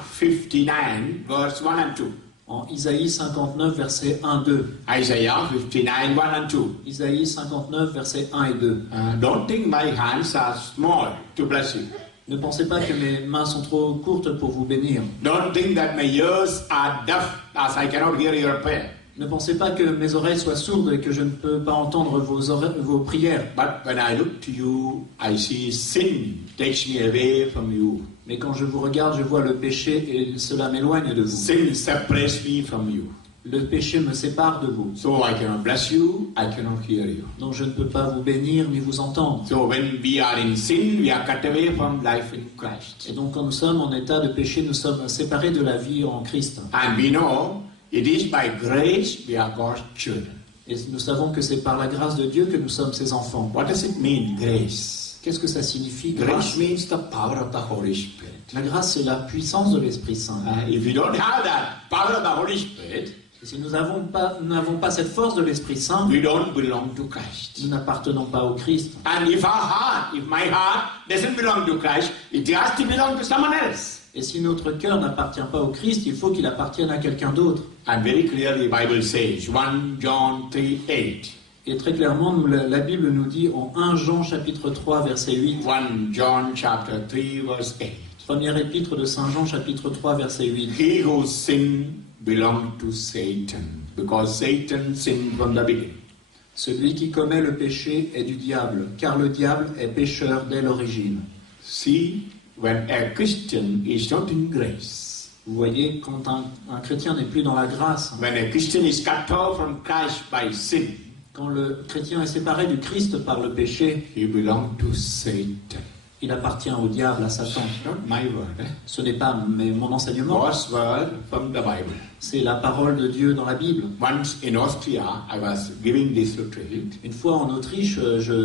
59, verse 1 and 2. En Isaïe 59, versets 1, 2. Isaiah 59, 1 and 2. Isaïe 59, versets 1 et 2. Don't think my hands are small to bless you. Ne pensez pas que mes mains sont trop courtes pour vous bénir. Don't think that my ears are deaf as I cannot hear your prayer. Ne pensez pas que mes oreilles soient sourdes et que je ne peux pas entendre vos prières. But when I look to you, I see sin takes me away from you. Mais quand je vous regarde, je vois le péché et cela m'éloigne de vous. Sin separates me from you. Le péché me sépare de vous. So I cannot bless you, I cannot hear you. Donc je ne peux pas vous bénir ni vous entendre. So when we are in sin, we are cut away from life in Christ. Et donc quand nous sommes en état de péché, nous sommes séparés de la vie en Christ. And we know it is by grace we are God's children. Et nous savons que c'est par la grâce de Dieu que nous sommes ses enfants. What does it mean, grace? Qu'est-ce que ça signifie, Grace grâce? means the power of the Holy Spirit. La grâce, c'est la puissance de l'Esprit Saint. If you don't have that power of the Holy Spirit, Et si nous n'avons pas cette force de l'Esprit Saint, we don't belong to Christ. nous n'appartenons pas au Christ. And if my heart doesn't belong to Christ, it has to belong to someone else. Et si notre cœur n'appartient pas au Christ, il faut qu'il appartienne à quelqu'un d'autre. And very clearly, the Bible says, 1 John 3:8. Et très clairement, la Bible nous dit en 1 Jean chapitre 3 verset 8, 1 John chapter 3 verse 8. première épître de Saint Jean chapitre 3 verset 8. He who sinned belonged to Satan, because Satan sinned from the beginning. Celui qui commet le péché est du diable, car le diable est pécheur dès l'origine. See, when a Christian is not in grace, Vous voyez, quand un chrétien n'est plus dans la grâce, when a Christian is cut off from Christ by sin, quand le chrétien est séparé du Christ par le péché, he belongs to Satan. il appartient au diable, à Satan. Not my word, eh? Ce n'est pas mon enseignement, God's word from the Bible. c'est la parole de Dieu dans la Bible. Once in Austria, I was giving this retreat. Une fois en Autriche,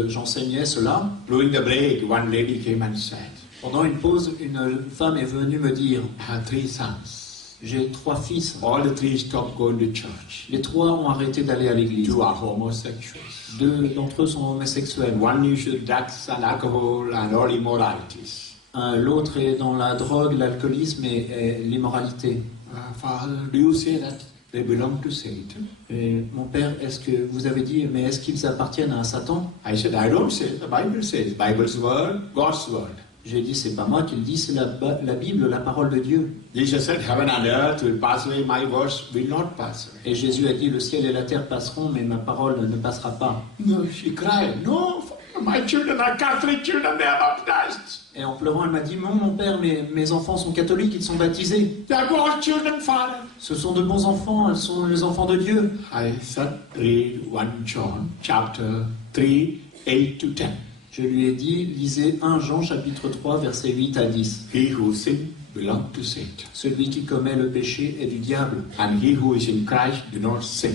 j'enseignais cela. During the break, one lady came and said, Pendant une pause, une femme est venue me dire, I have 3 sons. j'ai 3 fils. All the 3 stopped going to church. Les 3 ont arrêté d'aller à l'église. 2 are homosexuals. 2 d'entre eux sont homosexuels. 1 uses drugs and alcohol and all immoralities. L'autre est dans la drogue, l'alcoolisme et l'immoralité. Father, do you say that they belong to Satan? Et mon père, est-ce que vous avez dit, mais est-ce qu'ils appartiennent à Satan? I said, I don't say. The Bible says. Bible's word, God's word. J'ai dit, c'est pas moi qui le dis, c'est la Bible, la parole de Dieu. Jesus said, heaven and earth will pass away, my words will not pass away. Et Jésus a dit, le ciel et la terre passeront, mais ma parole ne passera pas. No, she cried, no, my children are Catholic children, they are baptized. Et en pleurant, elle m'a dit, non, mon père, mes enfants sont catholiques, ils sont baptisés. They are God's children, Father. Ce sont de bons enfants, ils sont les enfants de Dieu. I said, read 1 John chapter 3, 8 to 10. Je lui ai dit, lisez 1 Jean chapitre 3 versets 8 à 10. He who sinned belongs to Satan. Celui qui commet le péché est du diable, And he who is in Christ do not sin.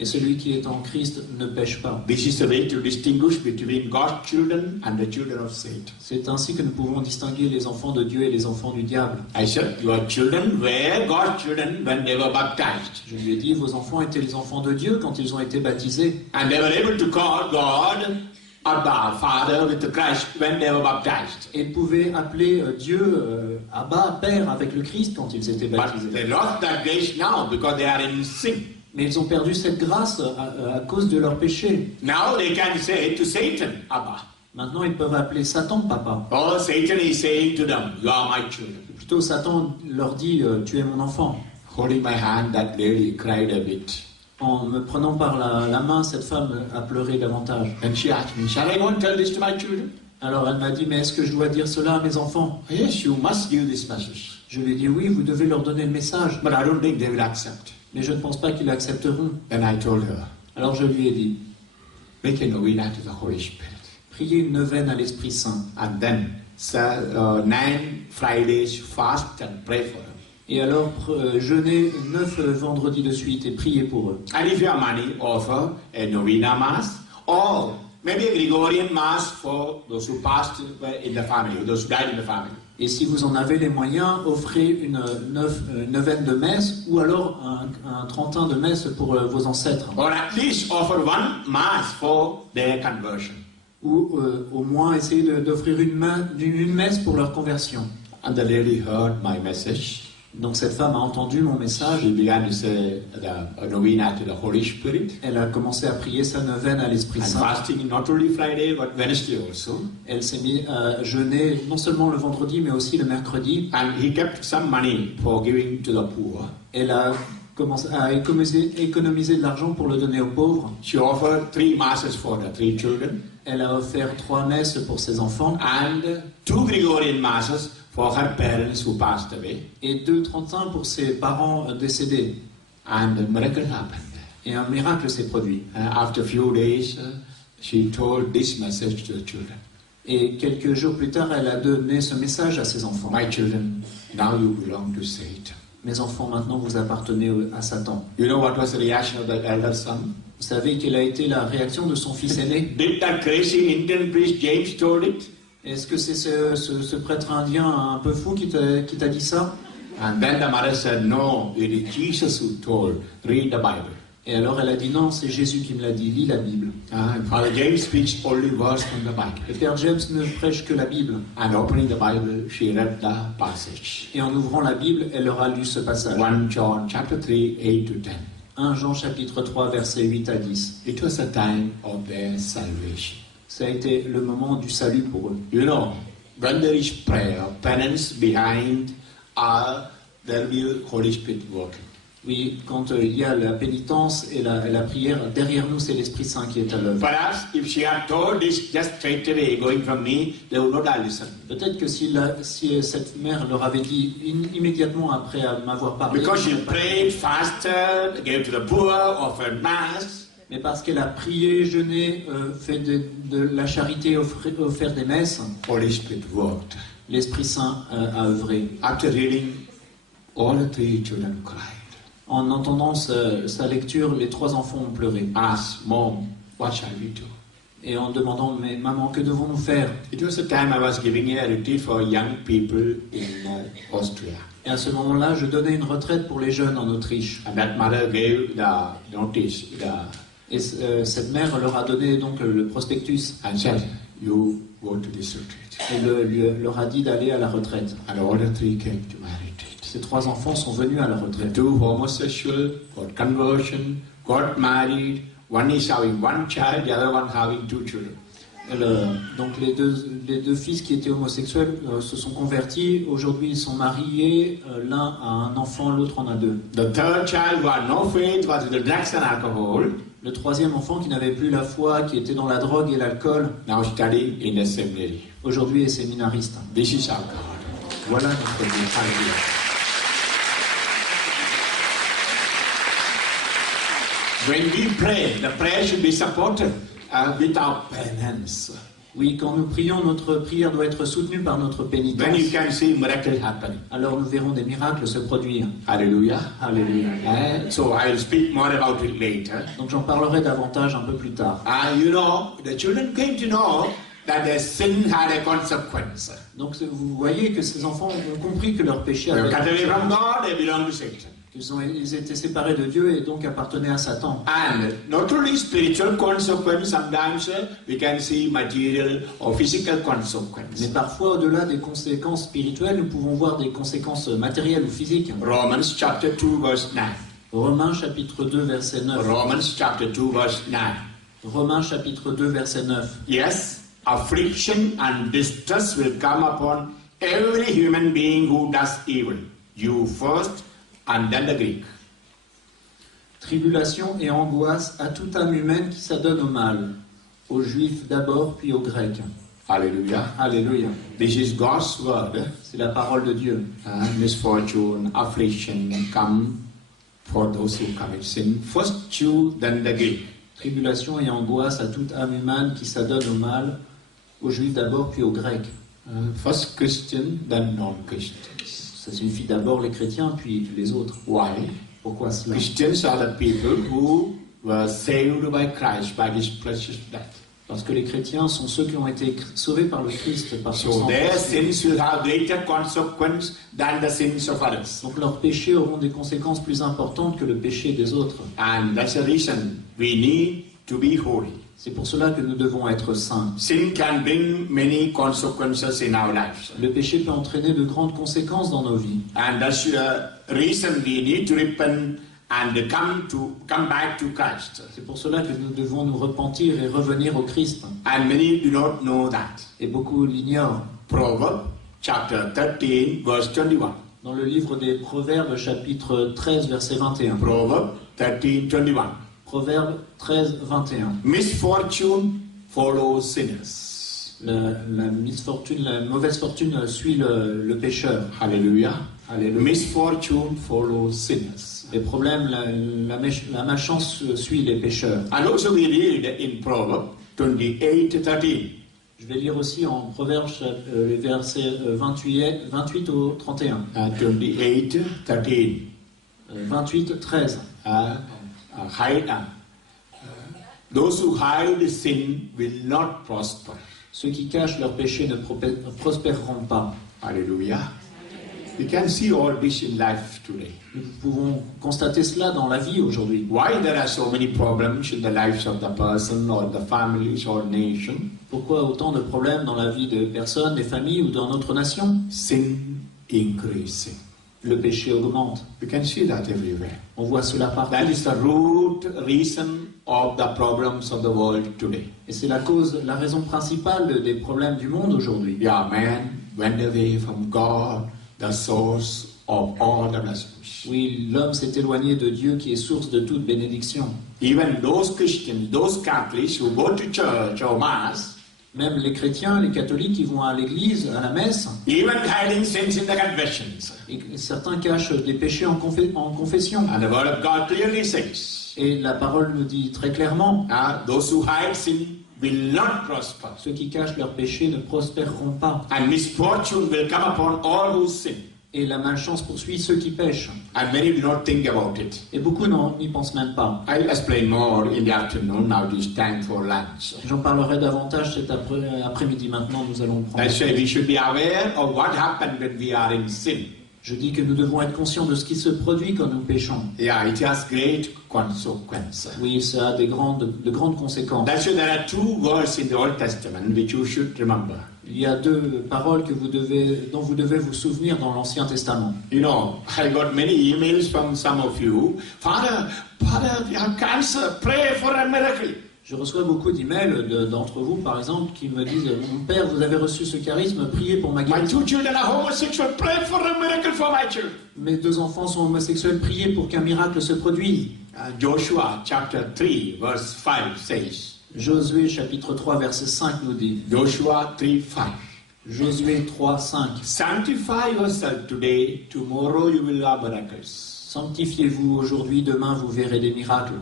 et celui qui est en Christ ne pêche pas. This is the way to distinguish between God's children and the children of Satan. C'est ainsi que nous pouvons distinguer les enfants de Dieu et les enfants du diable. I said, your children were God's children when they were baptized. Je lui ai dit, vos enfants étaient les enfants de Dieu quand ils ont été baptisés. And they were able to call God Abba, Father, with Christ when they were baptized. Et ils pouvaient appeler Dieu Abba, Père, avec le Christ quand ils étaient But baptisés. they lost that grace now because they are in sin. Mais ils ont perdu cette grâce à cause de leur péché. Now they can say to Satan, Abba. Maintenant, ils peuvent appeler Satan Papa. Oh, Satan is saying to them, you are my children. Plutôt, Satan leur dit, tu es mon enfant. Holding my hand, that lady cried a bit. En me prenant par la main, cette femme a pleuré davantage. And she asked me, shall I go and tell this to my children? Alors elle m'a dit, mais est-ce que je dois dire cela à mes enfants? Yes, you must give this message. Je lui ai dit, oui, vous devez leur donner le message. But I don't think they will accept. Mais je ne pense pas qu'ils l'accepteront. Then I told her, Alors je lui ai dit, make a novena to the Holy Spirit. priez une neuvaine à l'Esprit Saint. And then 9 Fridays fast and pray for them. Et alors jeûnez 9 vendredis de suite et priez pour eux. And if you have money, offer a novena mass or maybe a Gregorian mass for those who passed in the family, those who died in the family. Et si vous en avez les moyens, offrez une neuvaine de messe ou alors un trentin de messe pour vos ancêtres. Or at least offer 1 mass for their conversion. Ou au moins essayer d'offrir une messe pour leur conversion. And the lady heard my message. Donc cette femme a entendu mon message. She began to say a novena to the Holy Spirit. Elle a commencé à prier sa neuvaine à l'Esprit And Saint. fasting not only Friday but Wednesday also. Elle s'est mise à jeûner non seulement le vendredi mais aussi le mercredi. And he kept some money for giving to the poor. Elle a commencé à économiser de l'argent pour le donner aux pauvres. She offered 3 masses for the 3 children. Elle a offert 3 messes pour ses enfants And 2 Gregorian masses for her parents who passed away. et 2,35 pour ses parents décédés. And a miracle happened. Et un miracle s'est produit. After a few days, she told this message to the children. Et quelques jours plus tard, elle a donné ce message à ses enfants. My children, now you belong to Satan. Mes enfants, maintenant vous appartenez à Satan. You know what was the reaction of the elder son? Vous savez quelle a été la réaction de son fils aîné? Did that crazy Indian priest James told it? Est-ce que c'est ce prêtre indien un peu fou qui t'a dit ça? And then the mother said, no, it is Jesus who told. Read the Bible. Et alors elle a dit non, c'est Jésus qui me l'a dit, lis la Bible. And Father James speaks only verse from the Bible. Le Père James ne prêche que la Bible. And opening the Bible, she read the passage. Et en ouvrant la Bible, elle leur a lu ce passage. 1 John chapter 3, 8 to 10. 1 Jean chapitre 3 versets 8 à 10. It was a time of their salvation. Ça a été le moment du salut pour eux. You know, when there is prayer, penance behind, there will be Holy Spirit working. Oui, quand il y a la pénitence et la prière, derrière nous, c'est l'Esprit Saint qui est à l'œuvre. Perhaps if she had told this just straight away, going from me, they would not have listened. Peut-être que si cette mère leur avait dit immédiatement après m'avoir parlé, Because she prayed, fasted, gave to the poor, offered mass. mais parce qu'elle a prié, jeûné, fait de la charité, offert des messes, Holy Spirit worked. l'Esprit Saint a œuvré. After reading, all the 3 children cried. En entendant sa lecture, les 3 enfants ont pleuré. Asked, Mom, what shall we do? Et en demandant, mais maman, que devons-nous faire? It was the time I was giving a retreat for young people in Austria. Et à ce moment-là, je donnais une retraite pour les jeunes en Autriche. And that mother gave the notice, Et cette mère leur a donné donc le prospectus and said, you go to this retreat. et leur a dit d'aller à la retraite. And all the 3 came to my retreat. Ces 3 enfants sont venus à la The retraite. 2 homosexual got conversion, got married. One is having 1 child, the other one having 2 children. Donc les deux fils qui étaient homosexuels se sont convertis. Aujourd'hui, ils sont mariés. L'un a un enfant, l'autre en a 2. The 3rd child who had no faith was in the drugs and alcohol. Le 3e enfant qui n'avait plus la foi, qui était dans la drogue et l'alcool, Now studying in a seminary. aujourd'hui est séminariste. This is our God. Voilà notre Dieu. Hallelujah. When we pray, the prayer should be supported with our penance. Oui, quand nous prions, notre prière doit être soutenue par notre Then you pénitence. can see miracle happen. Alors nous verrons des miracles se produire. Hallelujah. Alléluia. So I'll speak more about it later. Donc j'en parlerai davantage un peu plus tard. You know, the children came to know that their sin had a consequence. Donc vous voyez que ces enfants ont compris que leur péché They avait were cut away from conséquence. God, they belong to Satan. Ils étaient séparés de Dieu et donc appartenaient à Satan. And not only spiritual consequence, sometimes we can see material or physical Mais consequence. parfois, au-delà des conséquences spirituelles, nous pouvons voir des conséquences matérielles ou physiques. Romans chapter 2 verse 9. Romains chapitre 2 verset 9. Romans chapter 2 verse 9. Romains chapitre 2 verset 9. Yes, affliction and distress will come upon every human being who does evil. You first and then the Greek. Tribulation et angoisse à toute âme humaine qui s'adonne au mal. Aux Juifs d'abord, puis aux Grecs. Hallelujah. Alléluia. This is God's word. C'est la parole de Dieu. Misfortune, affliction come for those who commit sin. First Jew, then the Greek. Tribulation et angoisse à toute âme humaine qui s'adonne au mal. Aux Juifs d'abord, puis aux Grecs. First Christian, then non-Christians. Ça signifie d'abord les chrétiens, puis les autres. Why? Pourquoi cela? Christians are the people who were saved by Christ by His precious death. Parce que les chrétiens sont ceux qui ont été sauvés par le Christ, par son So sang. their sins will have greater consequence than the sins of others. Donc leurs péchés auront des conséquences plus importantes que le péché des autres. And that's the reason we need to be holy. C'est pour cela que nous devons être saints. Sin can bring many consequences in our lives. Le péché peut entraîner de grandes conséquences dans nos vies. And that's the reason we need to repent and come back to Christ. C'est pour cela que nous devons nous repentir et revenir au Christ. And many do not know that. Et beaucoup l'ignorent. Proverbs chapter 13 verse 21. Dans le livre des Proverbes, chapitre 13, verset 21. Proverbs 13, 21. Proverbe 13, 21. Misfortune follows sinners. La misfortune, la mauvaise fortune suit le pécheur. Hallelujah. Alléluia. Misfortune follows sinners. Les problèmes, la malchance suit les pécheurs. And also we read in Proverbs 28, 13. Je vais lire aussi en Proverbes, les versets 28 au 31. 28, 13. 28, 13. Those who hide sin will not prosper. Ceux qui cachent leurs péchés ne prospéreront pas. Hallelujah. We can see all this in life today. Nous pouvons constater cela dans la vie aujourd'hui. Why there are so many problems in the lives of the person or the families or nation? Pourquoi autant de problèmes dans la vie de personnes, des familles ou dans notre nation? Sin increasing. Le péché augmente. We can see that everywhere. On voit cela partout. That is the root reason of the problems of the world today. Et c'est la raison principale des problèmes du monde aujourd'hui. Yeah, man went away from God, the source of all the blessings. Oui, l'homme s'est éloigné de Dieu qui est source de toute bénédiction. Even those Christians, those Catholics who go to church or mass, même les chrétiens, les catholiques qui vont à l'église, à la messe, even hiding sins in the confessions. et certains cachent des péchés en confession. And the word of God clearly says, Et la parole nous dit très clairement, those who hide sin will not prosper. ceux qui cachent leurs péchés ne prospéreront pas. And misfortune will come upon all who sin. Et la malchance poursuit ceux qui pêchent. And many do not think about it. Et beaucoup n'y pensent même pas. I'll explain more in the afternoon. Now it is time for lunch. J'en parlerai davantage cet après-midi. Maintenant, nous allons prendre. That's why we should be aware of what happened when we are in sin. Je dis que nous devons être conscients de ce qui se produit quand nous péchons. Yeah, it has great consequences. Oui, ça a de grandes conséquences. That's why there are two words in the Old Testament which you should remember. Il y a deux paroles dont vous devez vous souvenir dans l'Ancien Testament. You know, I got many emails from some of you. Father, you have cancer. Pray for a miracle. Je reçois beaucoup d'emails d'entre vous, par exemple, qui me disent « Mon père, vous avez reçu ce charisme, priez pour ma My guérison. two children are homosexual. Pray for a miracle for my children. Mes deux enfants sont homosexuels, priez pour qu'un miracle se produise. » Joshua chapter 3 verse 5 says. Josué chapitre 3 verset 5 nous dit. Joshua 3:5. Josué 3, 5. Sanctify yourself today. Tomorrow you will have miracles. Sanctifiez-vous aujourd'hui, demain vous verrez des miracles.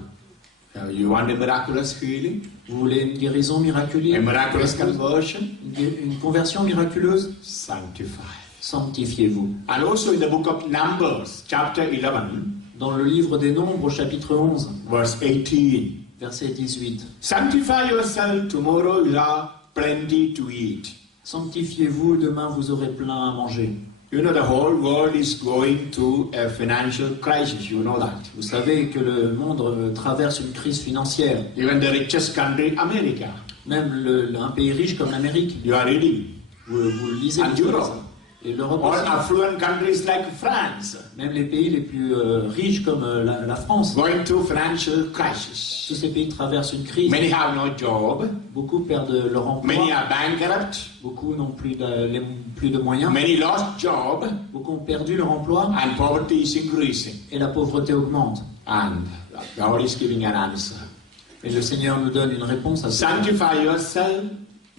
You want a miraculous healing? Vous voulez une guérison miraculeuse? A miraculous conversion? Une conversion miraculeuse? Sanctify. Sanctifiez-vous. And also in the book of Numbers, chapter 11, Dans le livre des Nombres, au chapitre 11, verse 18. verset 18. Sanctify yourself, tomorrow you have plenty to eat. Sanctifiez-vous, demain vous aurez plein à manger. You know, the whole world is going through a financial crisis, you know that. Vous savez que le monde traverse une crise financière. Even the richest country, America. Même un pays riche comme l'Amérique. You are reading. Vous lisez. And Europe. Et l'Europe All aussi. affluent countries like France. Même les pays les plus riches comme la France. Going through financial crisis. Tous ces pays traversent une crise. Many have no job. Beaucoup perdent leur emploi. Many are bankrupt. Beaucoup n'ont plus de moyens. Many lost job. Beaucoup ont perdu leur emploi. And poverty is increasing. Et la pauvreté augmente. And God is giving an answer. Et le Seigneur nous donne une réponse à ça. Sanctify yourself,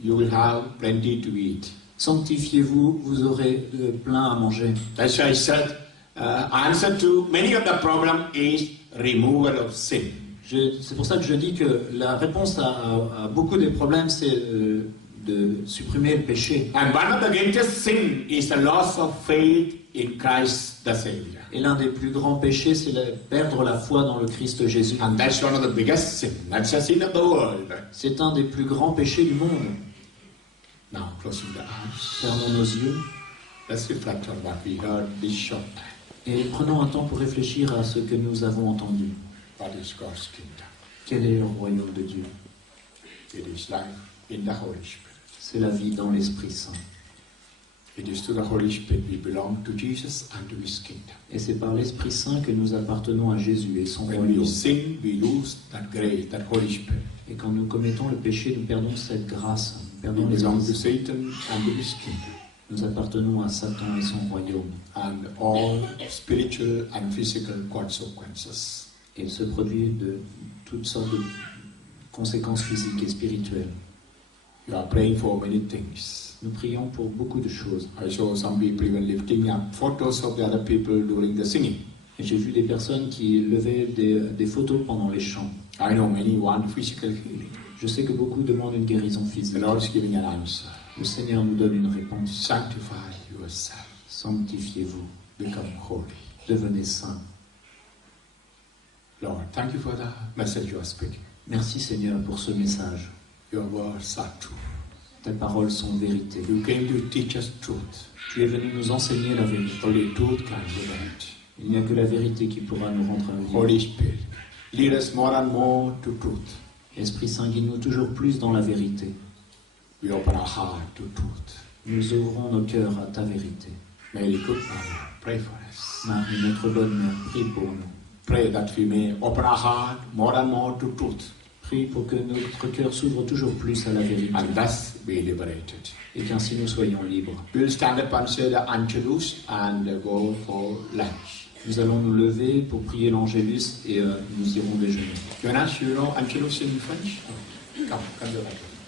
you will have plenty to eat. Sanctifiez-vous, vous aurez plein à manger. That's why I said, answer to many of the problem is removal of sin. C'est pour ça que je dis que la réponse à beaucoup des problèmes, c'est de supprimer le péché. And one of the greatest sin is the loss of faith in Christ the Savior. Et l'un des plus grands péchés, c'est perdre la foi dans le Christ Jésus. And that's one of the biggest sin. That's the sin of the world. C'est un des plus grands péchés du monde. Now, closing the eyes. Fermons nos yeux Let's reflect on what we heard this short time. et prenons un temps pour réfléchir à ce que nous avons entendu. What is God's kingdom? Quel est le royaume de Dieu? It is life in the Holy Spirit. C'est la vie dans l'Esprit Saint. It is to the Holy Spirit we belong to Jesus and to His kingdom. Et c'est par l'Esprit Saint que nous appartenons à Jésus et son When royaume. we sin, we lose that grace, that Holy Spirit. Et quand nous commettons le péché, nous perdons cette grâce, nous We perdons belong to l'Esprit. Satan and to his kingdom. Nous appartenons à Satan et son royaume. And all spiritual and physical consequences. Et il se produit de toutes sortes de conséquences physiques et spirituelles. You are praying for many things. Nous prions pour beaucoup de choses. I saw some people even lifting up photos of the other people during the singing. Et j'ai vu des personnes qui levaient des photos pendant les chants. I know many want physical healing. Je sais que beaucoup demandent une guérison The physique. Lord is giving an answer. Le Seigneur nous donne une réponse. Sanctify yourself. Sanctifiez-vous. Become holy. Devenez saints. Lord, thank you for the message you are speaking. Merci Seigneur pour ce message. Your words are true. Tes paroles sont vérité. You came to teach us truth. Tu es venu nous enseigner la vérité. Only truth can liberate. Il n'y a que la vérité qui pourra nous rendre libres. Holy Spirit, lead us more and more to truth. Esprit Saint, guide-nous toujours plus dans la vérité. We open our heart to truth. Nous ouvrons nos cœurs à ta vérité. Mary, good Mother, pray for us. Marie, notre bonne mère, prie pour nous. Pray that we may open our heart more and more to truth. Prie pour que notre cœur s'ouvre toujours plus à la vérité And thus be liberated. et qu'ainsi nous soyons libres. We'll stand up and say the Angelus and go for lunch. Nous allons nous lever pour prier l'Angélus et nous irons déjeuner. Jonas, you know Angelus in French? Come, your Angelus.